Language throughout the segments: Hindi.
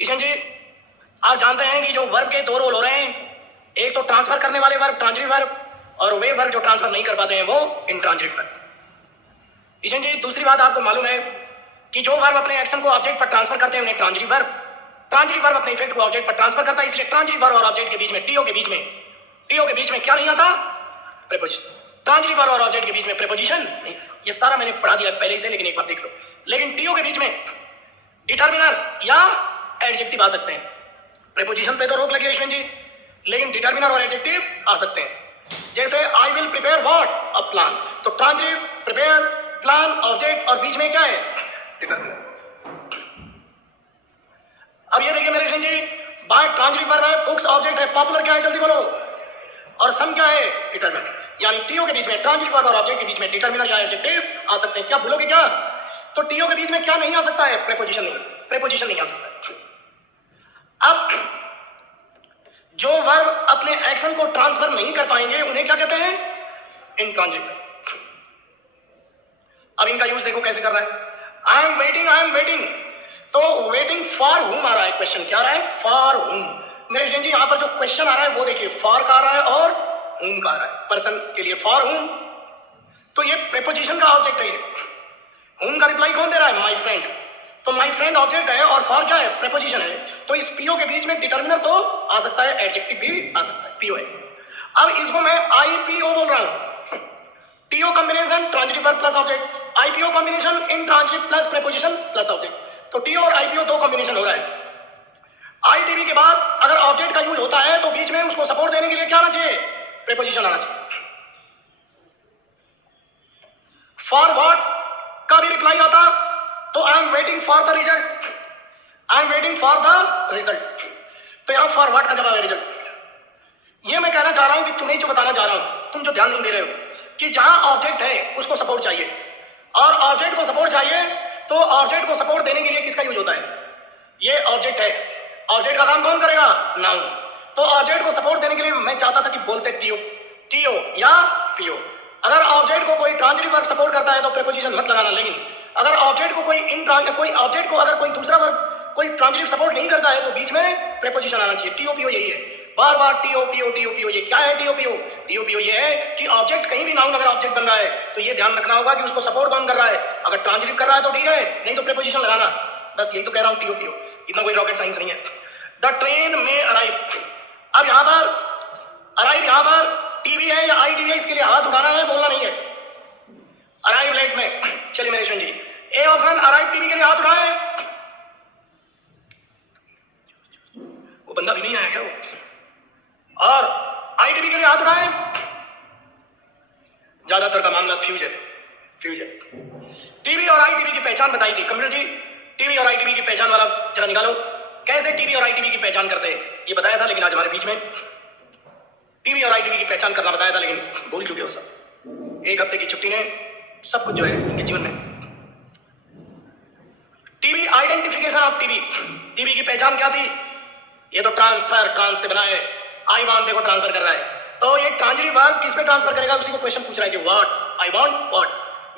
ईशन जी, आप जानते हैं कि जो वर्ब के दो रोल हो रहे हैं, एक तो ट्रांसफर करने वाले वर्ब ट्रांजिटिव वर्ब, और वे वर्ब जो ट्रांसफर नहीं कर पाते हैं वो इंट्रांजिटिव वर्ब। ईशन जी, दूसरी बात आपको मालूम है कि जो वर्ब अपने एक्शन को ऑब्जेक्ट पर ट्रांसफर करते हैं उन्हें ट्रांजिटिव वर्ब अपने इफेक्ट को ऑब्जेक्ट पर ट्रांसफर करता है, इसलिए ट्रांजिटिव वर्ब और ऑब्जेक्ट के बीच में टीओ के बीच में क्या नहीं आता? प्रेपोजिशन। ट्रांजिटिव वर्ब और ऑब्जेक्ट के बीच में प्रेपोजिशन नहीं। ये सारा मैंने पढ़ा दिया पहले से, लेकिन एक बार देख लो। लेकिन टीओ के बीच में डिटर्मिनर या एडजेक्टिव आ सकते हैं। प्रेपोजिशन पे तो रोक लगी ईश्वन जी, लेकिन डिटर्मिनर और एडजेक्टिव आ सकते हैं। जैसे I will prepare what? A plan. तो ट्रांजिटिव, प्रिपेयर, प्लान, ऑब्जेक्ट, और बीच में क्या है? डिटर्मिनर। अब ये देखिए मेरे ईश्वन जी, बाय ट्रांजिटिव वर्ब है, बुक्स ऑब्जेक्ट है, पॉपुलर क्या है जल्दी बोलो, और सम क्या है? डिटर्मिनर। यानी टीओ के बीच में ट्रांजिटिव वर्ब और ऑब्जेक्ट के बीच में डिटर्मिनर या एडजेक्टिव आ सकते हैं। क्या भूलोगे क्या? तो टीओ के बीच में क्या नहीं आ सकता है? प्रेपोजिशन नहीं आ सकता है। अब जो वर्ब अपने एक्शन को ट्रांसफर नहीं कर पाएंगे उन्हें क्या कहते हैं? इंट्रांजिटिव। अब इनका यूज देखो कैसे कर रहा है। I am waiting. तो वेटिंग फॉर हुम आ रहा है, क्वेश्चन क्या आ रहा है? फॉर हुम। मेरे जी यहां पर जो क्वेश्चन आ रहा है वो देखिए, फॉर का आ रहा है और हुम का आ रहा है, पर्सन के लिए फॉर हुम। तो ये प्रेपोजिशन का ऑब्जेक्ट है। हुम का रिप्लाई कौन दे रहा है? My friend. तो माय फ्रेंड ऑब्जेक्ट है और फॉर क्या है? प्रेपोजिशन है। तो इस पीओ के बीच में डिटर्मिनर तो आ सकता है, एडजेक्टिव भी आ सकता है, पीओ है। अब इसको मैं आईपीओ बोल रहा हूं। TO combination transitive verb plus object, IPO combination intransitive plus preposition plus object. तो टीओ और आईपीओ दो कॉम्बिनेशन हो रहा है। आईटीबी के बाद अगर ऑब्जेक्ट का यूज होता है तो बीच में उसको सपोर्ट देने के लिए क्या आना चाहिए? प्रेपोजिशन आना चाहिए। फॉर व्हाट का भी रिप्लाई आता तो I am waiting for the result, I am waiting for the result. तो यहां फॉर व्हाट का जवाब है रिजल्ट। ये मैं कहना चाह रहा हूं कि तुम्हें जो बताना चाह रहा हूं तुम जो ध्यान नहीं दे रहे हो कि जहां ऑब्जेक्ट है उसको सपोर्ट चाहिए, और ऑब्जेक्ट को सपोर्ट चाहिए तो ऑब्जेक्ट को सपोर्ट देने के लिए किसका यूज होता है? ये ऑब्जेक्ट है। ऑब्जेक्ट का काम कौन करेगा? नाउन। तो ऑब्जेक्ट को सपोर्ट देने के लिए मैं चाहता था कि बोलते टीओ, टीओ या पीओ। अगर ऑब्जेक्ट को कोई ट्रांजिटिव वर्ब सपोर्ट करता है तो प्रीपोजिशन मत लगाना, लेकिन अगर ऑब्जेक्ट को कोई ऑब्जेक्ट को अगर कोई दूसरा वर्ब कोई ट्रांजिटिव सपोर्ट नहीं करता है तो बीच में प्रीपोजिशन आना चाहिए। टीओ पीओ यही है, बार बार टीओ पीओ। ये क्या है टीओ पीओ? ये है कि ऑब्जेक्ट कहीं भी नाउन अगर ऑब्जेक्ट बन रहा है तो ये ध्यान रखना होगा कि उसको सपोर्ट कौन कर रहा है। अगर ट्रांजिटिव कर रहा है तो ठीक है, नहीं तो प्रीपोजिशन लगाना। बस यही तो कह रहा हूं, टीओ पीओ, इतना कोई रॉकेट साइंस नहीं है। द ट्रेन में अराइव। अब यहां पर अराइव, यहां पर टीवी है या आईटीवी है, इसके लिए हाथ उठाना है, बोलना नहीं है। अराइव लेट में, चलिए मेरे जी, ए ऑप्शन अराइव टीवी के लिए हाथ उठाए। वो बंदा भी नहीं आया क्या वो? और आईटीवी के लिए हाथ उठाए। ज्यादातर का मामला फ्यूज है। टीवी और आईटीवी की पहचान बताई थी कमल जी, टीवी और आईटीवी की पहचान वाला जरा निकालो। कैसे टीवी और आईटीवी की पहचान करते हैं ये बताया था, लेकिन आज हमारे बीच में टीवी और आईटीवी की पहचान करना बताया था, लेकिन भूल चुके हो सब। एक हफ्ते की छुट्टी ने सब कुछ जो है उनके जीवन में। TV, identification of TV. TV की पहचान क्या थी? ये तो ट्रांसफर, ट्रांस से बना है। आई वांट देखो ट्रांसफर कर रहा है, तो ये ट्रांजिटिव वर्ब किस पे ट्रांसफर करेगा? उसी को क्वेश्चन पूछ रहा है कि व्हाट, आई वांट व्हाट।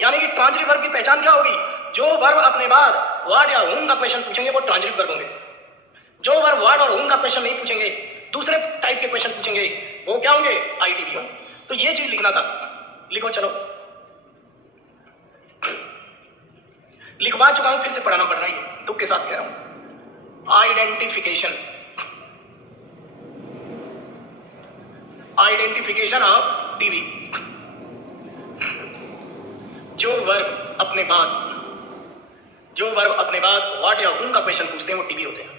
यानी कि ट्रांजिटिव वर्ब की पहचान क्या होगी? जो वर्ब अपने बाद व्हाट या हुम का क्वेश्चन पूछेंगे वो ट्रांजिटिव वर्ब होंगे। जो वर्ब व्हाट और हुम का क्वेश्चन नहीं पूछेंगे, दूसरे टाइप के क्वेश्चन पूछेंगे, वो क्या होंगे? आईटीवी होंगे। तो ये चीज लिखना था, लिखो चलो। लिखवा चुका हूं, फिर से पढ़ाना पड़ रहा है, दुख के साथ कह रहा हूं। Identification of TV. जो वर्ब अपने बाद व्हाट या हुम का क्वेश्चन पूछते हैं वो टीवी होते हैं।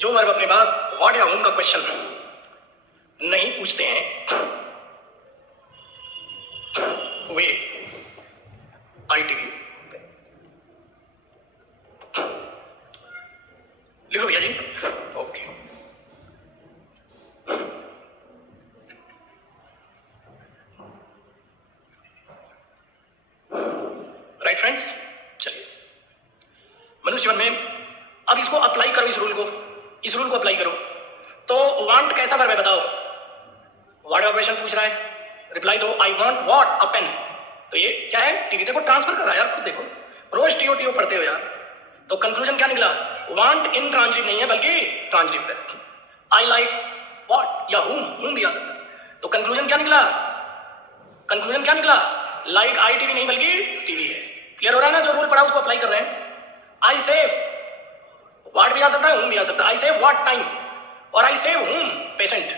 जो वर्ब अपने बाद व्हाट या होम का क्वेश्चन नहीं पूछते हैं वे आईटीवी लिखो भैया जी। Okay, right friends. चलिए मनुष्य जीवन में अब इसको अप्लाई करो, इस रूल को अप्लाई करो। तो वांट कैसा वर्ब है बताओ? व्हाट का क्वेश्चन पूछ रहा है, रिप्लाई दो I want what, a pen. तो ये क्या है? टीवी को ट्रांसफर कर रहा है यार, खुद देखो, रोज टीओ पढ़ते हो यार। तो कंक्लूजन क्या निकला? वांट इन ट्रांजिटिव नहीं है बल्कि ट्रांजिटिव है। आई लाइक व्हाट या हुम भी आ सकता है। तो कंक्लूजन क्या निकला? लाइक आईटीवी नहीं बल्कि टीवी है। क्लियर हो रहा है ना? जो रूल पढ़ा उसको अप्लाई कर रहे हैं। आई सेव व्हाट भी आ सकता है, हुम भी आ सकता है। आई सेव व्हाट टाइम और आई सेव हुम पेशेंट।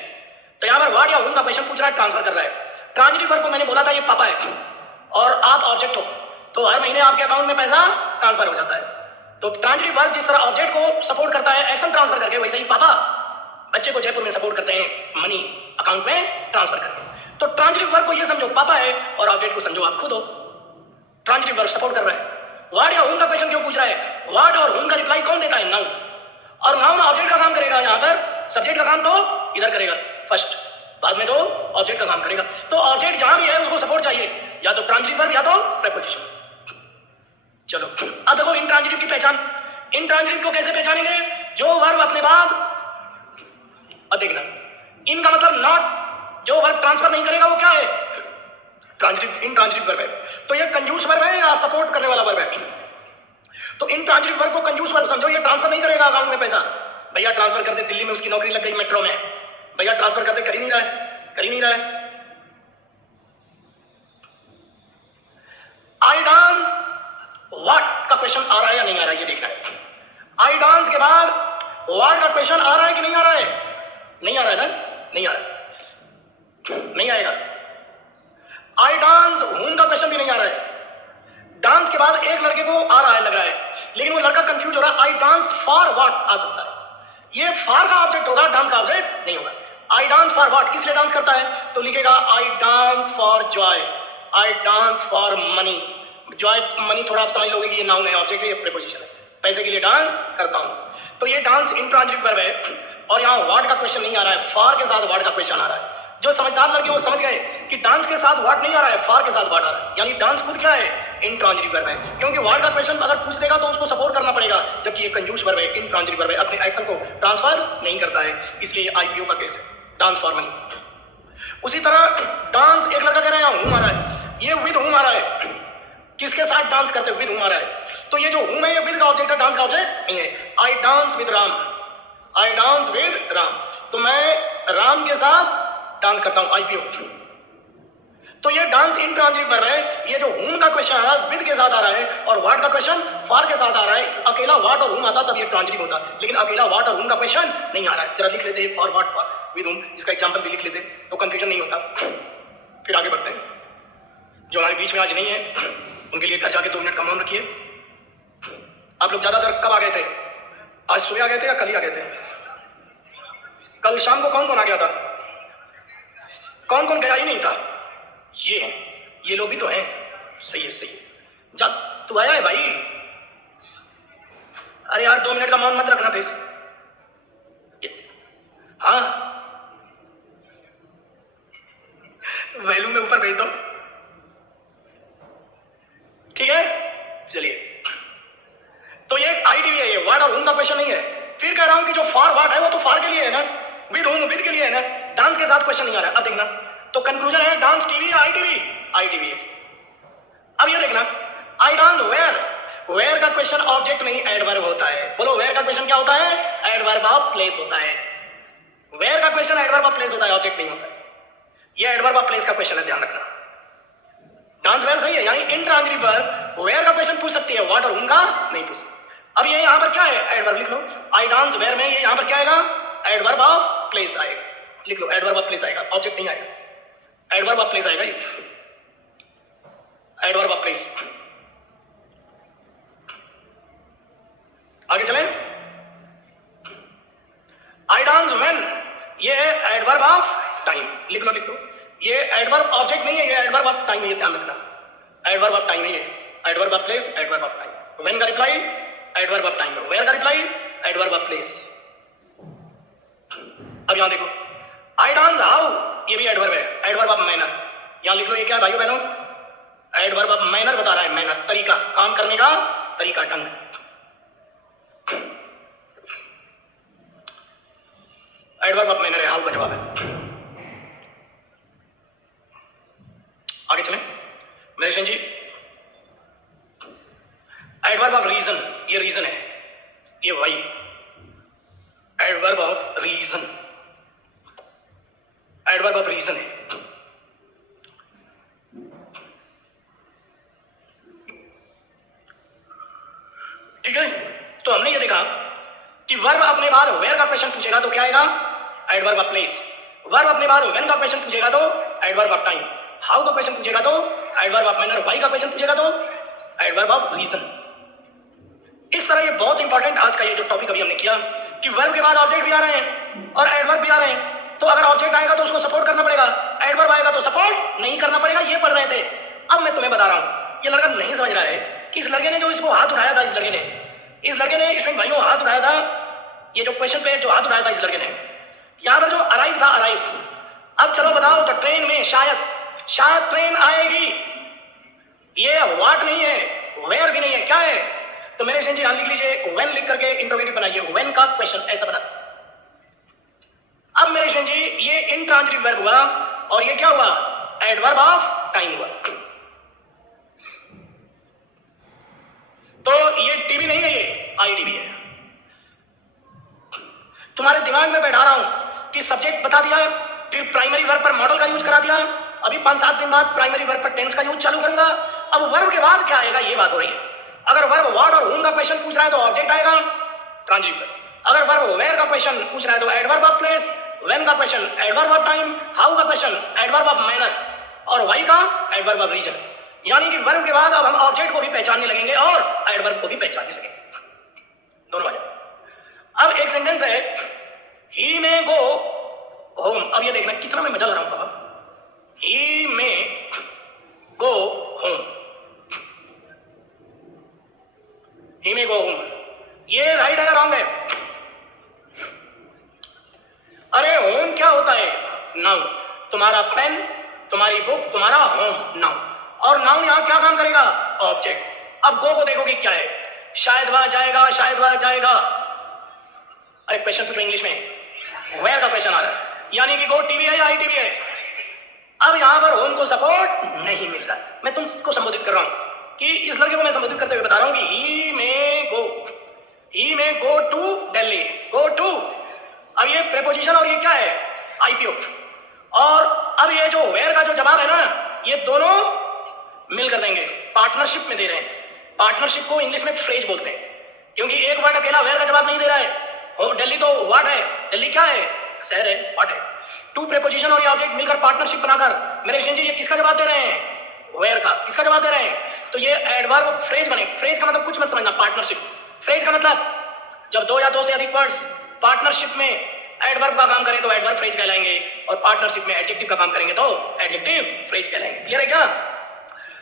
तो यहां पर व्हाट या हुम का क्वेश्चन पूछ रहा है, ट्रांसफर कर रहा है। ट्रांजिटिव वर्ब को मैंने बोला था ये पापा है और आप ऑब्जेक्ट हो, तो हर महीने आपके अकाउंट में पैसा ट्रांसफर हो जाता है। तो ट्रांजिटिव वर्ब जिस तरह ऑब्जेक्ट को सपोर्ट करता है एक्शन ट्रांसफर करके, वैसे ही पापा बच्चे को जयपुर में सपोर्ट करते हैं मनी अकाउंट में ट्रांसफर करके। तो ट्रांजिटिव वर्ब को ये समझो पापा है और ऑब्जेक्ट को समझो आप खुद हो। ट्रांजिटिव वर्ब सपोर्ट कर रहा है। व्हाट या हुम का क्वेश्चन क्यों पूछ रहा है? व्हाट और हुम का रिप्लाई कौन देता है? नाउन। और नाउन ऑब्जेक्ट का काम करेगा, यहां पर सब्जेक्ट का काम तो इधर करेगा फर्स्ट, बाद में तो ऑब्जेक्ट का काम करेगा। तो ऑब्जेक्ट जहां भी है उसको सपोर्ट चाहिए, या तो ट्रांजिटिव वर्ब या तो प्रीपोजिशन। चलो अब देखो इंट्रांजिटिव की पहचान। इंट्रांजिटिव को कैसे पहचानेंगे? जो वर्ब अपने बाद, अब देखना, इन का मतलब नॉट, जो वर्ब ट्रांसफर नहीं करेगा वो क्या है? ट्रांजिटिव, इंट्रांजिटिव वर्ब है। तो ये कंजूस वर्ब है या सपोर्ट करने वाला वर्ब है? तो इंट्रांजिटिव वर्ब को कंजूस वर्ब समझो, ये ट्रांसफर नहीं करेगा अकाउंट में पैसा। भैया ट्रांसफर कर दे, दिल्ली में उसकी नौकरी लग गई मेट्रो में, भैया ट्रांसफर कर दे, कर ही नहीं रहा है। आई डांस व्हाट का क्वेश्चन आ रहा है या नहीं आ रहा है, ये देखना है। आई डांस के बाद व्हाट का क्वेश्चन आ रहा है कि नहीं आ रहा है? नहीं आ रहा है ना? नहीं आ रहा है, नहीं आएगा। आई डांस हुम का क्वेश्चन भी नहीं आ रहा है। डांस के बाद एक लड़के को आ रहा है, लग रहा है, लेकिन वो लड़का कंफ्यूज हो रहा है। आई डांस फॉर व्हाट आ सकता है। ये फॉर का ऑब्जेक्ट होगा, डांस का ऑब्जेक्ट नहीं होगा। आई डांस फॉर व्हाट, किस लिए डांस करता है? तो लिखेगा I dance for Joy, I dance for money. Joy money थोड़ा आप समझ लोगे कि ये नाउन है, ऑब्जेक्ट है, ये प्रीपोजिशन है। पैसे के लिए डांस करता हूं। तो ये डांस इंट्रांजिटिव वर्ब है और यहां व्हाट का क्वेश्चन नहीं आ रहा है, फॉर के साथ व्हाट का क्वेश्चन आ रहा है। जो समझदार लड़के वो समझ गए कि डांस के साथ व्हाट नहीं आ रहा है, फॉर के साथ व्हाट आ रहा है। यानी डांस खुद क्या है? इंट्रांजिटिव वर्ब है। क्योंकि व्हाट का क्वेश्चन अगर पूछ देगा तो उसको सपोर्ट करना पड़ेगा, जबकि ये कंजूस वर्ब है, इंट्रांजिटिव वर्ब है, अपने एक्शन को ट्रांसफर नहीं करता है, इसलिए आईपीओ का केस है, डांस फॉर मनी। उसी तरह डांस, एक लड़का कह रहा है हुम आ रहा है, ये विद हुम आ रहा है। किसके साथ डांस करते हुए? विद हुम आ रहा है। तो ये जो हुम है ये विद का ऑब्जेक्ट है, डांस का ऑब्जेक्ट नहीं है। I dance with Ram, I dance with Ram, तो मैं राम के साथ डांस करता हूं, आईपीओ। तो ये डांस इंट्रांजिटिव वर्ब है। ये जो हुम का क्वेश्चन आ रहा है विद के साथ आ रहा है और व्हाट का क्वेश्चन फॉर के साथ आ रहा है। अकेला व्हाट और हुम आता तब ये ट्रांजिटिव होता, लेकिन अकेला व्हाट और हुम का क्वेश्चन नहीं आ रहा है। जरा लिख लेते for what for with whom, इसका एग्जांपल भी लिख लेते तो कंफ्यूजन नहीं होता। फिर आगे बढ़ते हैं। जो हमारे बीच में आज नहीं है उनके लिए घर जाके 2 मिनट का मौन रखिए। आप लोग ज्यादातर कब आ गए थे? आज सुबह आ गए थे या कल ही आ गए थे? कल शाम को कौन कौन आ गया था? कौन कौन गया ही नहीं था? ये हैं, ये लोग भी तो हैं। सही है, सही है। जा, तू आया है भाई? अरे यार 2 मिनट का मौन मत रखना फिर। हाँ, वैल्यू में ऊपर भेज दो, ठीक है? चलिए, तो ये आईटीवी है, ये व्हाट और हुम का क्वेश्चन नहीं है। फिर कह रहा हूं कि जो फॉर व्हाट है वो तो फॉर के लिए है ना, विद हुम विद के लिए है ना, डांस के साथ क्वेश्चन नहीं आ रहा है। अब देखना, तो कंक्लूजन है डांस टीवी या आईटीवी? आईटीवी है। अब ये देखना, आई डांस वेयर, वेयर का क्वेश्चन ऑब्जेक्ट नहीं एडवर्ब होता है। बोलो वेयर का क्वेश्चन क्या होता है? एडवर्ब ऑफ प्लेस होता है। वेयर का क्वेश्चन एडवर्ब ऑफ प्लेस होता है, ऑब्जेक्ट नहीं होता है। ये एडवर्ब ऑफ प्लेस का क्वेश्चन है, ध्यान रखना। डांस वेयर सही है, यानी इंट्रांजिटिव वर्ब वेयर का क्वेश्चन पूछ सकती है, व्हाट और हुम का नहीं पूछ सकती। अब ये यहां पर क्या है? एडवर्ब लिख लो। आई डांस वेयर में ये यहां पर क्या आएगा? एडवर्ब ऑफ प्लेस आएगा। लिख लो, एडवर्ब ऑफ प्लेस आएगा, ऑब्जेक्ट नहीं आएगा। एडवर्ब ऑफ प्लेस आएगा, एडवर्ब ऑफ प्लेस। आगे चलें। आई डांस व्हेन, ये है एडवर्ब ऑफ टाइम। लिख लो लिख लो, ये एडवर्ब ऑब्जेक्ट नहीं है, ये एडवर्ब ऑफ टाइम है, ये ध्यान रखना। एडवर्ब ऑफ टाइम है ये, adverb of place, adverb of time. When का reply adverb of time, where का रिप्लाई एडवर्ब ऑफ प्लेस। अब यहां देखो, आई डांस हाउ, ये भी एडवर्ब है, एडवर्ब ऑफ मैनर। यहां लिख लो, ये क्या है भाइयों बहनों, एडवर्ब ऑफ मैनर बता रहा है, मैनर तरीका, काम करने का तरीका, ढंग। एडवर्ब ऑफ मैनर है, हाउ का जवाब है। आगे चलें मेरे जी, एडवर्ब ऑफ रीजन, ये रीजन है, ये why, adverb of reason, adverb of reason है। ठीक है, तो हमने ये देखा कि वर्ब अपने बार वेयर का क्वेश्चन पूछेगा तो क्या आएगा, एडवर्ब ऑफ प्लेस। वर्ब अपने बार व्हेन का क्वेश्चन पूछेगा तो एडवर्ब ऑफ टाइम। हाउ का क्वेश्चन पूछेगा तो एडवर्ब ऑफ मैनर। व्हाई का क्वेश्चन पूछेगा तो एडवर्ब ऑफ रीजन। इस तरह ये बहुत इंपॉर्टेंट आज का ये जो टॉपिक अभी हमने किया कि वर्ब के बाद ऑब्जेक्ट भी आ रहे हैं और एडवर्ब भी आ रहे हैं, तो अगर ऑब्जेक्ट आएगा तो उसको सपोर्ट करना पड़ेगा, एडवर्ब आएगा तो सपोर्ट नहीं करना पड़ेगा। ये पढ़ रहे थे। अब मैं तुम्हें बता रहा हूं, ये लड़का नहीं समझ रहा है कि इस लड़के ने जो इसको हाथ उठाया था, इस लड़के ने इसमें भाइयों हाथ उठाया था, ये जो क्वेश्चन पे जो हाथ उठाया था इस लड़के ने, यहां पर जो अराइव था, अराइव। अब चलो बताओ, तो ट्रेन में शायद ट्रेन आएगी, ये व्हाट नहीं है, वेयर भी नहीं है, क्या है? तो मेरे जी यहां लिख लीजिए, व्हेन लिख करके इंट्रोगेटिव बनाइए, व्हेन का क्वेश्चन ऐसा बना। अब मेरे जी ये इंट्रांजिटिव वर्ब हुआ और ये क्या हुआ, एडवर्ब ऑफ टाइम हुआ। तो ये टीवी नहीं है, ये आईडीबी है। तुम्हारे दिमाग में बैठा रहा हूं कि सब्जेक्ट बता दिया, फिर प्राइमरी वर्ब पर मॉडल का यूज करा दिया, अभी 5-7 दिन बाद प्राइमरी वर्ब पर टेंस का यूज चालू करूंगा। अब वर्ब के बाद क्या आएगा, ये बात हो रही है। अगर वर्ब व्हाट और हूम का क्वेश्चन पूछ रहा है तो ऑब्जेक्ट आएगा, ट्रांजिटिव वर्ब। अगर वर्ब वेयर का क्वेश्चन पूछ रहा है तो एडवर्ब ऑफ प्लेस, व्हेन का question adverb of time, how का क्वेश्चन एडवर्ब ऑफ मैनर और व्हाई का एडवर्ब ऑफ रीजन। यानी कि वर्ब के बाद अब हम ऑब्जेक्ट को भी पहचानने लगेंगे और एडवर्ब को भी पहचानने लगेंगे, दोनों आ जाए। अब एक सेंटेंस है, ही में गो होम। अब ये देखना कितना मैं मजा ला रहा हूं पापा। ही में गो होम, ही में गो होम, ये राइट है या रॉन्ग है? अरे होम क्या होता है, नाउन। तुम्हारा पेन, तुम्हारी बुक, तुम्हारा होम, नाउन। और नाउन यहां क्या काम करेगा, ऑब्जेक्ट। अब गो को देखोगे क्या है, शायद वह जाएगा, शायद वह जाएगा। अरे क्वेश्चन पूछो इंग्लिश में, वेयर का क्वेश्चन आ रहा है, यानी कि गो टीवी है या आईटीवी है। अब यहां पर होम को सपोर्ट नहीं मिल रहा है। मैं तुमको संबोधित कर रहा हूं कि इस लड़के को मैं संबोधित करते हुए बता रहा हूं कि he may go to Delhi, go to. अब ये प्रेपोजिशन और ये क्या है, आईपीओ। और अब ये जो वेयर का जो जवाब है ना, ये दोनों मिलकर देंगे, पार्टनरशिप में दे रहे हैं। पार्टनरशिप को इंग्लिश में फ्रेज बोलते हैं, क्योंकि एक वर्ड अकेला वेयर का जवाब नहीं दे रहा है। दिल्ली तो व्हाट है, दिल्ली क्या है, शहर है, व्हाट है। टू प्रेपोजिशन और ये ऑब्जेक्ट मिलकर पार्टनरशिप बनाकर मेरे जी ये किसका जवाब दे रहे हैं, वेयर का। किसका जवाब दे रहे हैं, तो ये एडवर्ब फ्रेज बने। फ्रेज का मतलब कुछ मत समझना, पार्टनरशिप। फ्रेज का मतलब जब दो या दो से अधिक वर्ड्स पार्टनरशिप में एडवर्ब का काम करें तो एडवर्ब फ्रेज कहलाएंगे, और पार्टनरशिप में एडजेक्टिव का काम करेंगे तो एडजेक्टिव फ्रेज कहलाएंगे। क्लियर है क्या?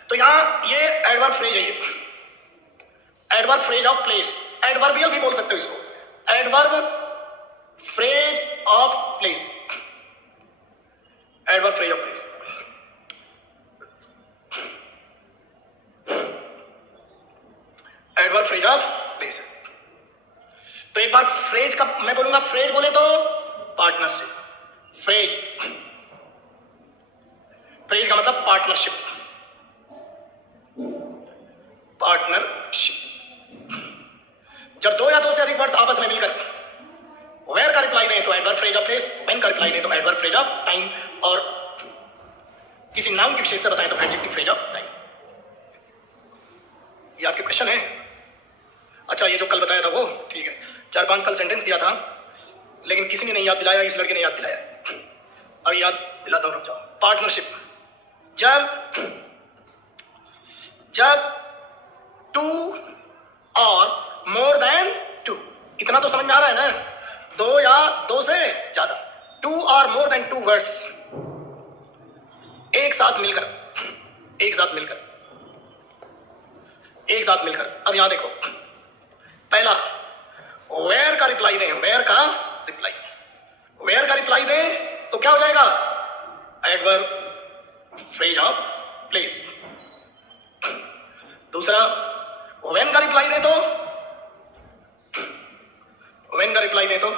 तो यहां ये एडवर्ब फ्रेज है, ये adverb phrase of place, adverbial भी बोल सकते हो इसको, adverb phrase of place, adverb phrase of place. Adverb phrase of place. तो एक बार फ्रेज का मैं बोलूंगा, फ्रेज बोले तो पार्टनरशिप। फ्रेज, फ्रेज का मतलब पार्टनरशिप, पार्टनरशिप। जब दो या दो से अधिक वर्ड्स आपस में मिलकर वेयर का रिप्लाई दें तो adverb phrase of place, when का रिप्लाई दें तो एडवर्ब फ्रेज ऑफ टाइम, और किसी नाउन की विशेषता बताएं तो एडजेक्टिव फ्रेज ऑफ टाइम। ये आपके क्वेश्चन है। अच्छा, ये जो कल बताया था वो ठीक है, 4-5 कल सेंटेंस दिया था, लेकिन किसी ने नहीं याद दिलाया, इस लड़के ने याद दिलाया। अब याद दिलाता हूं, रुक जाओ। पार्टनरशिप, जब टू और मोर देन टू, इतना तो समझ में आ रहा है ना। दो या दो से ज्यादा, 2 or more than 2 वर्ड्स एक साथ मिलकर अब यहां देखो, पहला वेयर का रिप्लाई दें, वेयर का रिप्लाई दें तो क्या हो जाएगा? Adverb phrase of place. दूसरा व्हेन का रिप्लाई दें तो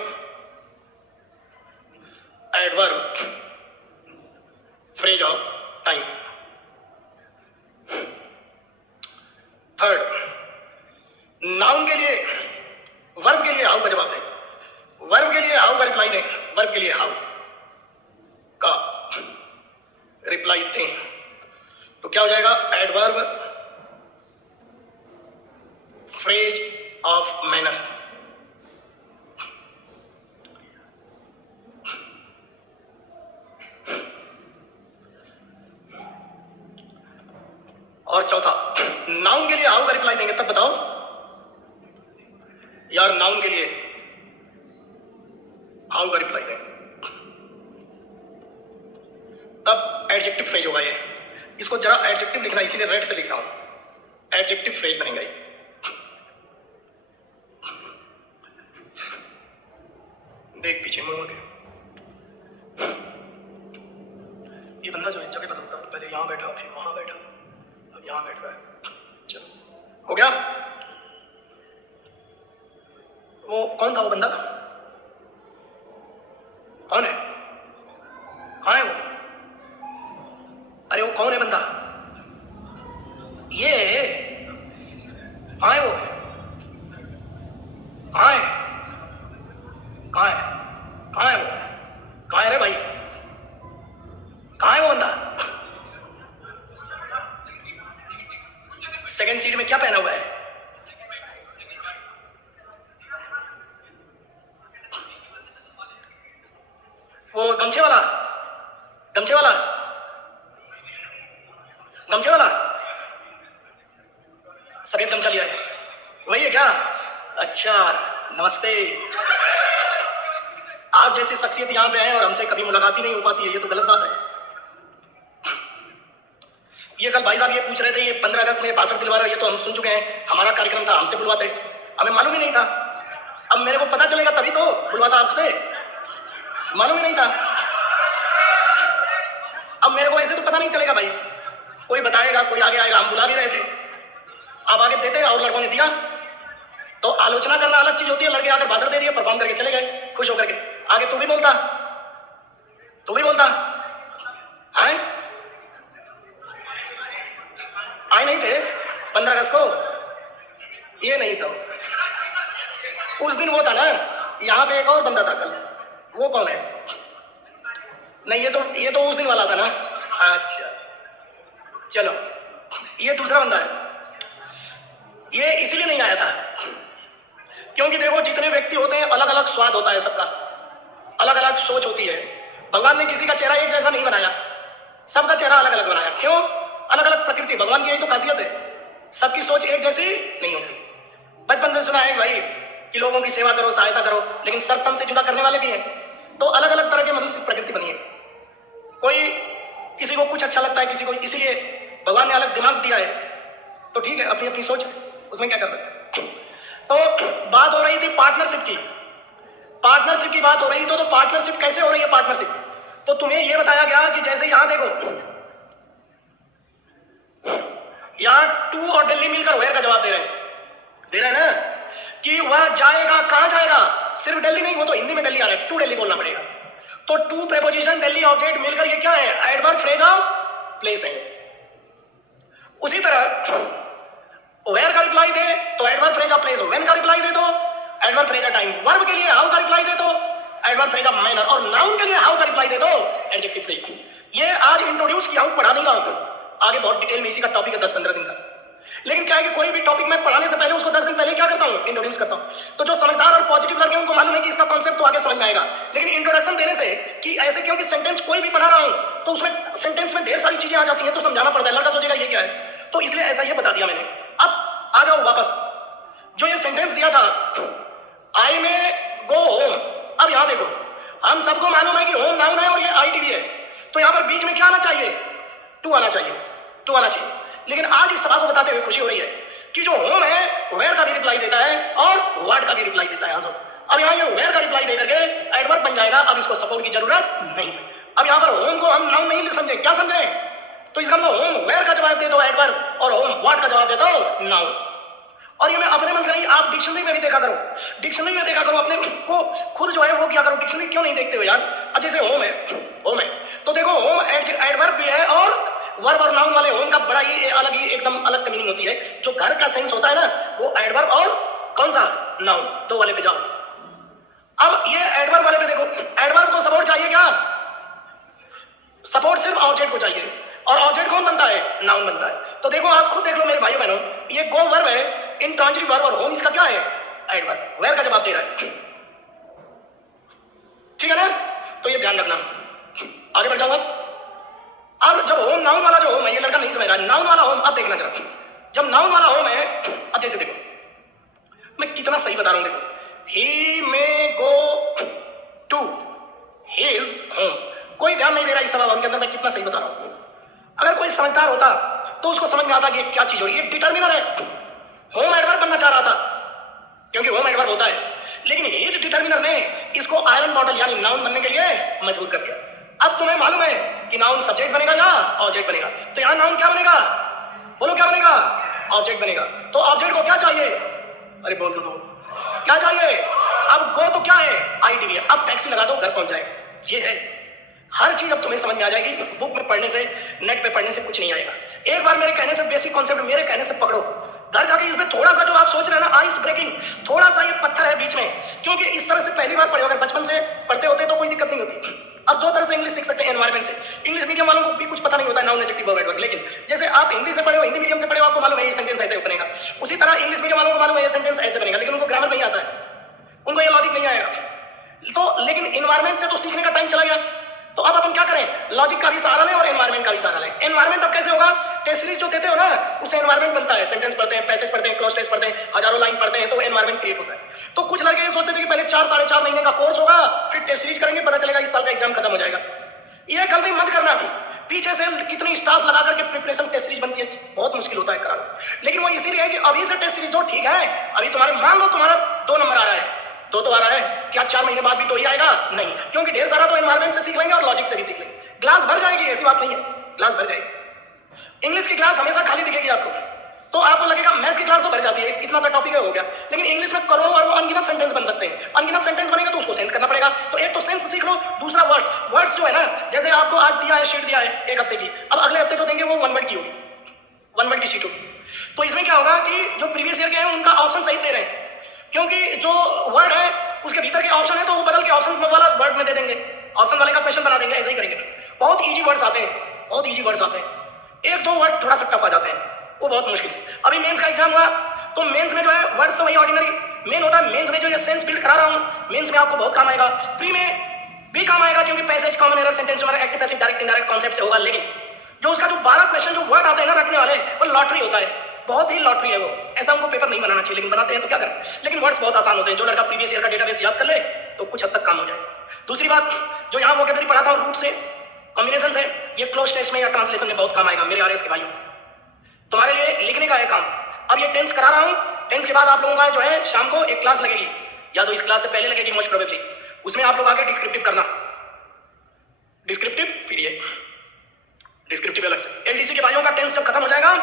adverb phrase of time. Third, noun के लिए वर्ब के लिए हाउ का जवाब दें, वर्ब के लिए हाउ का रिप्लाई दें, वर्ब के लिए हाउ का रिप्लाई दें तो क्या हो जाएगा? Adverb phrase of manner. और चौथा, नाउन के लिए हाउ का रिप्लाई देंगे तब बताओ यार, नाउन के लिए हाउ का रिप्लाई दें तब एडजेक्टिव फ्रेज होगा। ये इसको जरा एडजेक्टिव लिखना, इसीलिए रेड से लिख रहा हूं, एडजेक्टिव फ्रेज बनेगा ये। देख पीछे मुंह के, ये बंदा जो जगह बदलता है, पहले यहां बैठा फिर वहां बैठा, अब यहां बैठ रहा है। चलो हो गया। वो कौन था वो बंदा? कौन है? कहाँ है वो? अरे वो कौन है बंदा? ये कहाँ है वो? कहाँ है? कहाँ है? कहाँ है वो? कहाँ है रे भाई? कहाँ है वो बंदा? सेकंड सीट में क्या पहना हुआ है? वो गमछे वाला सफेद गमछा लिया है, वही है क्या? अच्छा, नमस्ते। आप जैसी शख्सियत यहाँ पे आए और हमसे कभी मुलाकात ही नहीं हो पाती है, ये तो गलत बात है। ये कल भाई साहब ये पूछ रहे थे, ये 15 अगस्त में भाषण दिलवा रहे, ये तो हम सुन चुके हैं, हमारा कार्यक्रम था, हमसे बुलवाते, हमें मालूम ही नहीं था। अब मेरे को पता चलेगा तभी तो बुलवाता, आपसे मालूम ही नहीं था। अब मेरे को ऐसे तो पता नहीं चलेगा भाई, कोई बताएगा, कोई आगे आएगा। हम बुला भी रहे थे, आप आगे देते और लड़कों ने दिया, तो आलोचना करना अलग चीज होती है। लड़के आकर भाषण दे दिए, परफॉर्म करके चले गए खुश होकर के। आगे तू भी बोलता है? आए नहीं थे 15 अगस्त को? ये नहीं था उस दिन, वो था ना यहाँ पे एक और बंदा था कल, वो कौन है? नहीं, ये तो उस दिन वाला था ना। अच्छा चलो, ये दूसरा बंदा है। ये इसीलिए नहीं आया था क्योंकि देखो, जितने व्यक्ति होते हैं अलग अलग स्वाद होता है सबका, अलग अलग सोच होती है। भगवान ने किसी का चेहरा एक जैसा नहीं बनाया, सबका चेहरा अलग अलग बनाया। क्यों? अलग अलग प्रकृति, भगवान की यही तो खासियत है, सबकी सोच एक जैसी नहीं होती। बचपन से सुना है भाई कि लोगों की सेवा करो, सहायता करो, लेकिन सर तन से जुदा करने वाले भी हैं। तो अलग अलग तरह के मनुष्य प्रकृति बनी है। कोई किसी को कुछ अच्छा लगता है, किसी को, इसलिए भगवान ने अलग दिमाग दिया है। तो ठीक है, अपनी अपनी सोच है, उसमें क्या कर सकते हैं। तो बात हो रही थी पार्टनरशिप की बात हो रही। तो पार्टनरशिप कैसे हो रही है? पार्टनरशिप तो तुम्हें यह बताया गया कि जैसे यहां देखो, यहां टू और दिल्ली मिलकर वेयर का जवाब दे रहे हैं ना, कि वह जाएगा, कहां जाएगा? सिर्फ दिल्ली नहीं, वो तो हिंदी में दिल्ली आ रहा है, टू दिल्ली बोलना पड़ेगा। तो टू प्रेपोजिशन दिल्ली ऑब्जेक्ट मिलकर ये क्या है? एडवर्ब फ्रेज ऑफ प्लेस है। उसी तरह वेयर का रिप्लाई दे तो adverb phrase of place, when का रिप्लाई दे तो adverb phrase of time, verb के लिए हाउ का रिप्लाई दे तो एडवर्ब फ्रेज ऑफ मैनर, और नाउन के लिए हाउ का रिप्लाई दे तो एडजेक्टिव फ्रेज। ये आज इंट्रोड्यूस किया हूं, पढ़ा नहीं रहा हूं, आगे बहुत डिटेल में इसी का टॉपिक है 10-15 दिन का। लेकिन क्या है कि कोई भी टॉपिक मैं पढ़ाने से पहले उसको 10 दिन पहले क्या करता हूं? इंट्रोड्यूस करता हूं। तो जो समझदार और पॉजिटिव लड़के उनको मालूम है कि इसका कॉन्सेप्ट तो आगे समझ में आएगा, लेकिन इंट्रोडक्शन देने से कि ऐसे, क्योंकि सेंटेंस कोई भी बना रहा हूं तो उसमें सेंटेंस में ढेर सारी चीजें आ जाती हैं, तो समझाना पड़ता है। लड़का सोचेगा ये क्या है, तो इसलिए ऐसा ये बता दिया मैंने। अब आ जाओ वापस, जो ये सेंटेंस दिया था, आई में गो होम, अब यहाँ देखो, हम सबको मालूम है कि होम नाउन है और ये आईटीवी है, तो यहाँ पर बीच में क्या आना चाहिए? टू आना चाहिए, टू आना चाहिए। लेकिन आज इस सवाल को बताते हुए खुशी हो रही है कि जो होम है वेयर का भी रिप्लाई देता है और व्हाट का भी रिप्लाई देता है आंसर। अब यहाँ ये वेयर का रिप्लाई दे करके एडवर्ब बन जाएगा, अब इसको सपोर्ट की जरूरत नहीं। अब यहाँ पर होम को हम नाउन नहीं समझे, क्या समझे? तो इसका मतलब होम वेयर का जवाब दे दो एडवर्ब और होम व्हाट का जवाब दे दो नाउन। और ये मैं अपने मन से नहीं, आप डिक्शनरी में भी देखा करो, डिक्शनरी में देखा करो, अपने को खुद जो है वो क्या करो, डिक्शनरी क्यों नहीं देखते हो यार? अब जैसे होम है, होम है तो देखो होम एडवर्ब भी है और वर्ब और नाउन वाले होम का बड़ा ही अलग ही एकदम अलग से मीनिंग होती है। जो घर का सेंस होता है ना वो एडवर्ब और कौन सा नाउन, दो वाले पे जाओ। अब ये एडवर्ब वाले पे देखो, एडवर्ब को सपोर्ट चाहिए क्या? सपोर्ट सिर्फ ऑब्जेक्ट को चाहिए और ऑब्जेक्ट कौन बनता है? नाउन बनता है। तो देखो आप खुद देख लो मेरे भाइयों बहनों, ये गो वर्ब है, इंट्रांजिटिव वर्ब और होम इसका क्या है? एडवर्ब, वेयर का जवाब दे रहा है। ठीक है ना? तो ये ध्यान रखना। आगे बढ़ जाऊंगा। अब जब होम नाउन वाला जो होम है, ये लड़का नहीं समझ रहा है, नाउन वाला होम अब देखना जरा। जब नाउन वाला होम है, अब जैसे देखो मैं कितना सही बता रहा हूं, देखो ही मे गो टू हिज होम, कोई ध्यान नहीं दे रहा इस सवाल के अंदर मैं कितना सही बता रहा हूं। अगर कोई समझदार होता तो उसको समझ में आता कि ये क्या चीज हो रही है। डिटर्मिनर है, होम एडवर्ब बनना चाह रहा था क्योंकि होम एडवर्ब होता है, लेकिन हिज डिटर्मिनर ने इसको आयरन बॉटल यानी नाउन बनने के लिए मजबूर कर दिया। अब तुम्हें मालूम है कि नाउन सब्जेक्ट बनेगा या ऑब्जेक्ट बनेगा, तो यहां नाउन क्या बनेगा? बोलो क्या बनेगा? ऑब्जेक्ट बनेगा। तो ऑब्जेक्ट को क्या चाहिए? अरे बोल दो क्या चाहिए? अब वो तो क्या है? आईटीवी है। अब टैक्सी लगा दो, घर पहुंच जाएगा। ये है हर चीज, अब तुम्हें समझ में आ जाएगी। बुक में पढ़ने से, नेट पे पढ़ने से कुछ नहीं आएगा। एक बार मेरे कहने से, बेसिक कॉन्सेप्ट मेरे कहने से पकड़ो, घर जाके इसमें थोड़ा सा जो आप सोच रहे हैं ना आइस ब्रेकिंग, थोड़ा सा ये पत्थर है बीच में, क्योंकि इस तरह से पहली बार पढ़े, अगर बचपन से पढ़ते होते तो कोई दिक्कत नहीं होती। अब दो तरह से इंग्लिश सीख सकते हैं एनवायरमेंट से। इंग्लिश मीडियम वालों को भी कुछ पता नहीं होता है नाउन एडजेक्टिव वर्ब एडवर्ब, लेकिन जैसे आप हिंदी से पढ़े हो, हिंदी मीडियम से पढ़े हो, आपको मालूम है ये सेंटेंस ऐसे बनेगा। उसी तरह इंग्लिश मीडियम वालों को मालूम है ये सेंटेंस ऐसे बनेगा, लेकिन उनको ग्रामर नहीं आता है, उनको ये लॉजिक नहीं आएगा। तो लेकिन एनवायरमेंट से तो सीखने का टाइम चला गया, तो अब अपन क्या करें? लॉजिक का भी सहारा लें और एनवायरमेंट का भी सहारा लें। एनवायरमेंट अब कैसे होगा? टेस्ट सीरीज जो देते हो ना उससे एनवायरमेंट बनता है। सेंटेंस पढ़ते हैं, पैसेज पढ़ते हैं, क्लोज टेस्ट पढ़ते हैं, हजारों लाइन पढ़ते हैं, तो एनवायरमेंट क्रिएट होता है। तो कुछ लड़के ये सोचते थे कि पहले 4 साढ़े 4 महीने का कोर्स होगा, फिर टेस्ट सीरीज करेंगे, पता चलेगा इस साल का एग्जाम खत्म हो जाएगा। ये गलती मत करना। पीछे से कितनी स्टाफ लगा करके प्रिपरेशन टेस्ट सीरीज बनती है, बहुत मुश्किल होता है कराना। लेकिन वो इसीलिए है कि अभी से टेस्ट सीरीज दो, ठीक है अभी तुम्हारे मान लो तुम्हारा 2 नंबर आ रहा है, दो तो आ रहा है, क्या 4 महीने बाद भी तो ही आएगा? नहीं, क्योंकि ढेर सारा तो एनवायरमेंट से सीख लेंगे और लॉजिक से भी सीख लेंगे। ग्लास भर जाएगी, ऐसी बात नहीं है, ग्लास भर जाएगी। इंग्लिश की क्लास हमेशा खाली दिखेगी आपको, तो आपको लगेगा मैथ्स की क्लास तो भर जाती है, इतना सा टॉपिक है हो गया, लेकिन इंग्लिश में करोड़ों और अनगिनत सेंटेंस बन सकते हैं। अनगिनत सेंटेंस बनेगा तो उसको सेंस करना पड़ेगा। तो एक तो सेंस सीख लो, दूसरा वर्ड्स। वर्ड्स जो है ना, जैसे आपको आज दिया है शीट दिया है 1 हफ्ते की, अब अगले हफ्ते जो देंगे वो 1 वर्ड की होगी, 1 वर्ड की शीट होगी। तो इसमें क्या होगा कि जो प्रीवियस ईयर के हैं उनका ऑप्शन सही दे रहे हैं, क्योंकि जो वर्ड है उसके भीतर के ऑप्शन है तो वो बदल के ऑप्शन वाला वर्ड में दे देंगे, ऑप्शन वाले का क्वेश्चन बना देंगे, ऐसे ही करेंगे। बहुत इजी वर्ड्स आते हैं, बहुत इजी वर्ड्स आते हैं। 1-2 वर्ड थोड़ा सा टफ आ जाते हैं, वो बहुत मुश्किल से। अभी मेंस का एग्जाम हुआ तो मेंस में जो है वर्ड्स तो वही ऑर्डिनरी मेन होता है। मेंस में जो ये सेंस बिल्ड करा रहा हूं, मेंस में आपको बहुत काम आएगा, प्री में भी काम आएगा, क्योंकि पैसेज, कॉमन एरर, सेंटेंस वगैरह active passive direct indirect concept से होगा। लेकिन जो उसका जो 12 क्वेश्चन जो वर्ड आते हैं ना रखने वाले, वो लॉटरी होता है, बहुत ही लॉटरी है वो। ऐसा उनको पेपर नहीं बनाना चाहिए, लेकिन बनाते हैं तो क्या करें। लेकिन वर्ड्स बहुत आसान होते हैं, जो लड़का प्रीवियस ईयर का डेटाबेस याद कर ले तो कुछ हद तक काम हो जाएगा। दूसरी बात, जो यहाँ वोकैबुलरी पढ़ाता हूँ रूट से, कॉम्बिनेशन से, ये क्लोज टेस्ट में या ट्रांसलेशन में बहुत काम आएगा मेरे आरएस के भाइयों। तुम्हारे लिए लिखने का है काम। अब ये टेंस करा रहा हूँ, टेंस के बाद आप लोगों का जो है शाम को एक क्लास लगेगी, या तो इस क्लास से पहले लगेगी मोस्ट प्रोबेबली, उसमें आप लोग आके डिस्क्रिप्टिव करना, डिस्क्रिप्टिव पीडीएफ, डिस्क्रिप्टिव अलग से। एलडीसी के भाइयों का टेंस जब खत्म हो जाएगा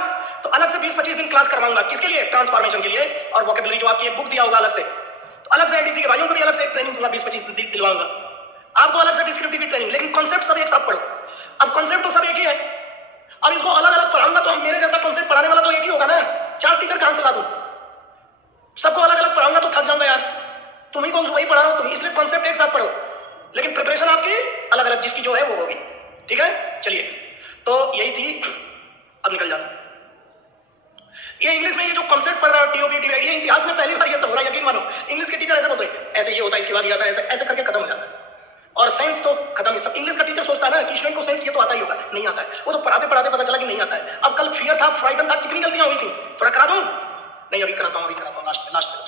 तो अलग से 20-25 दिन क्लास करवाऊंगा, किसके लिए? ट्रांसफॉर्मेशन के लिए, और वोकैबुलरी जो आपकी एक बुक दिया होगा अलग से, तो अलग से एलडीसी के भाइयों को भी अलग से ट्रेनिंग दूंगा, 20-25 दिन दिलवाऊंगा आपको, अलग से डिस्क्रिप्टिव ट्रेनिंग। लेकिन कॉन्सेप्ट सब एक साथ पढ़ो। अब कॉन्सेप्ट तो सब एक ही है, अब इसको अलग अलग पढ़ाऊंगा तो मेरे जैसा कॉन्सेप्ट पढ़ाने वाला तो एक ही होगा ना, 4 टीचर कहां से ला दूं? सबको अलग अलग पढ़ाऊंगा तो थक जाऊंगा यार, तुम्ही को वही पढ़ा रहा हूं तुम्हें, इसलिए कॉन्सेप्ट एक साथ पढ़ो, लेकिन प्रिपरेशन आपकी अलग अलग, जिसकी जो है वो होगी। ठीक है, चलिए, तो यही थी, अब निकल जाता हूं। ये इंग्लिश में ये जो कॉन्सेप्ट पढ़ रहा है टीओपी, ये इतिहास में पहली बार ये सब हो रहा है, यकीन मानो। इंग्लिश के टीचर ऐसे बोलते हैं, ऐसे ये होता है, इसके बाद ये आता है, ऐसे ऐसे करके खत्म हो जाता है, और साइंस तो खत्म ही। सब इंग्लिश का टीचर सोचता है ना कि स्टूडेंट को साइंस ये तो आता ही होगा, नहीं आता है, वो तो पढ़ाते पढ़ाते पता चला कि नहीं आता है। अब कल फियर था, फ्राइटन था, कितनी गलतियां हुई थी, थोड़ा करा दूं? नहीं, अभी कराता हूं, लास्ट में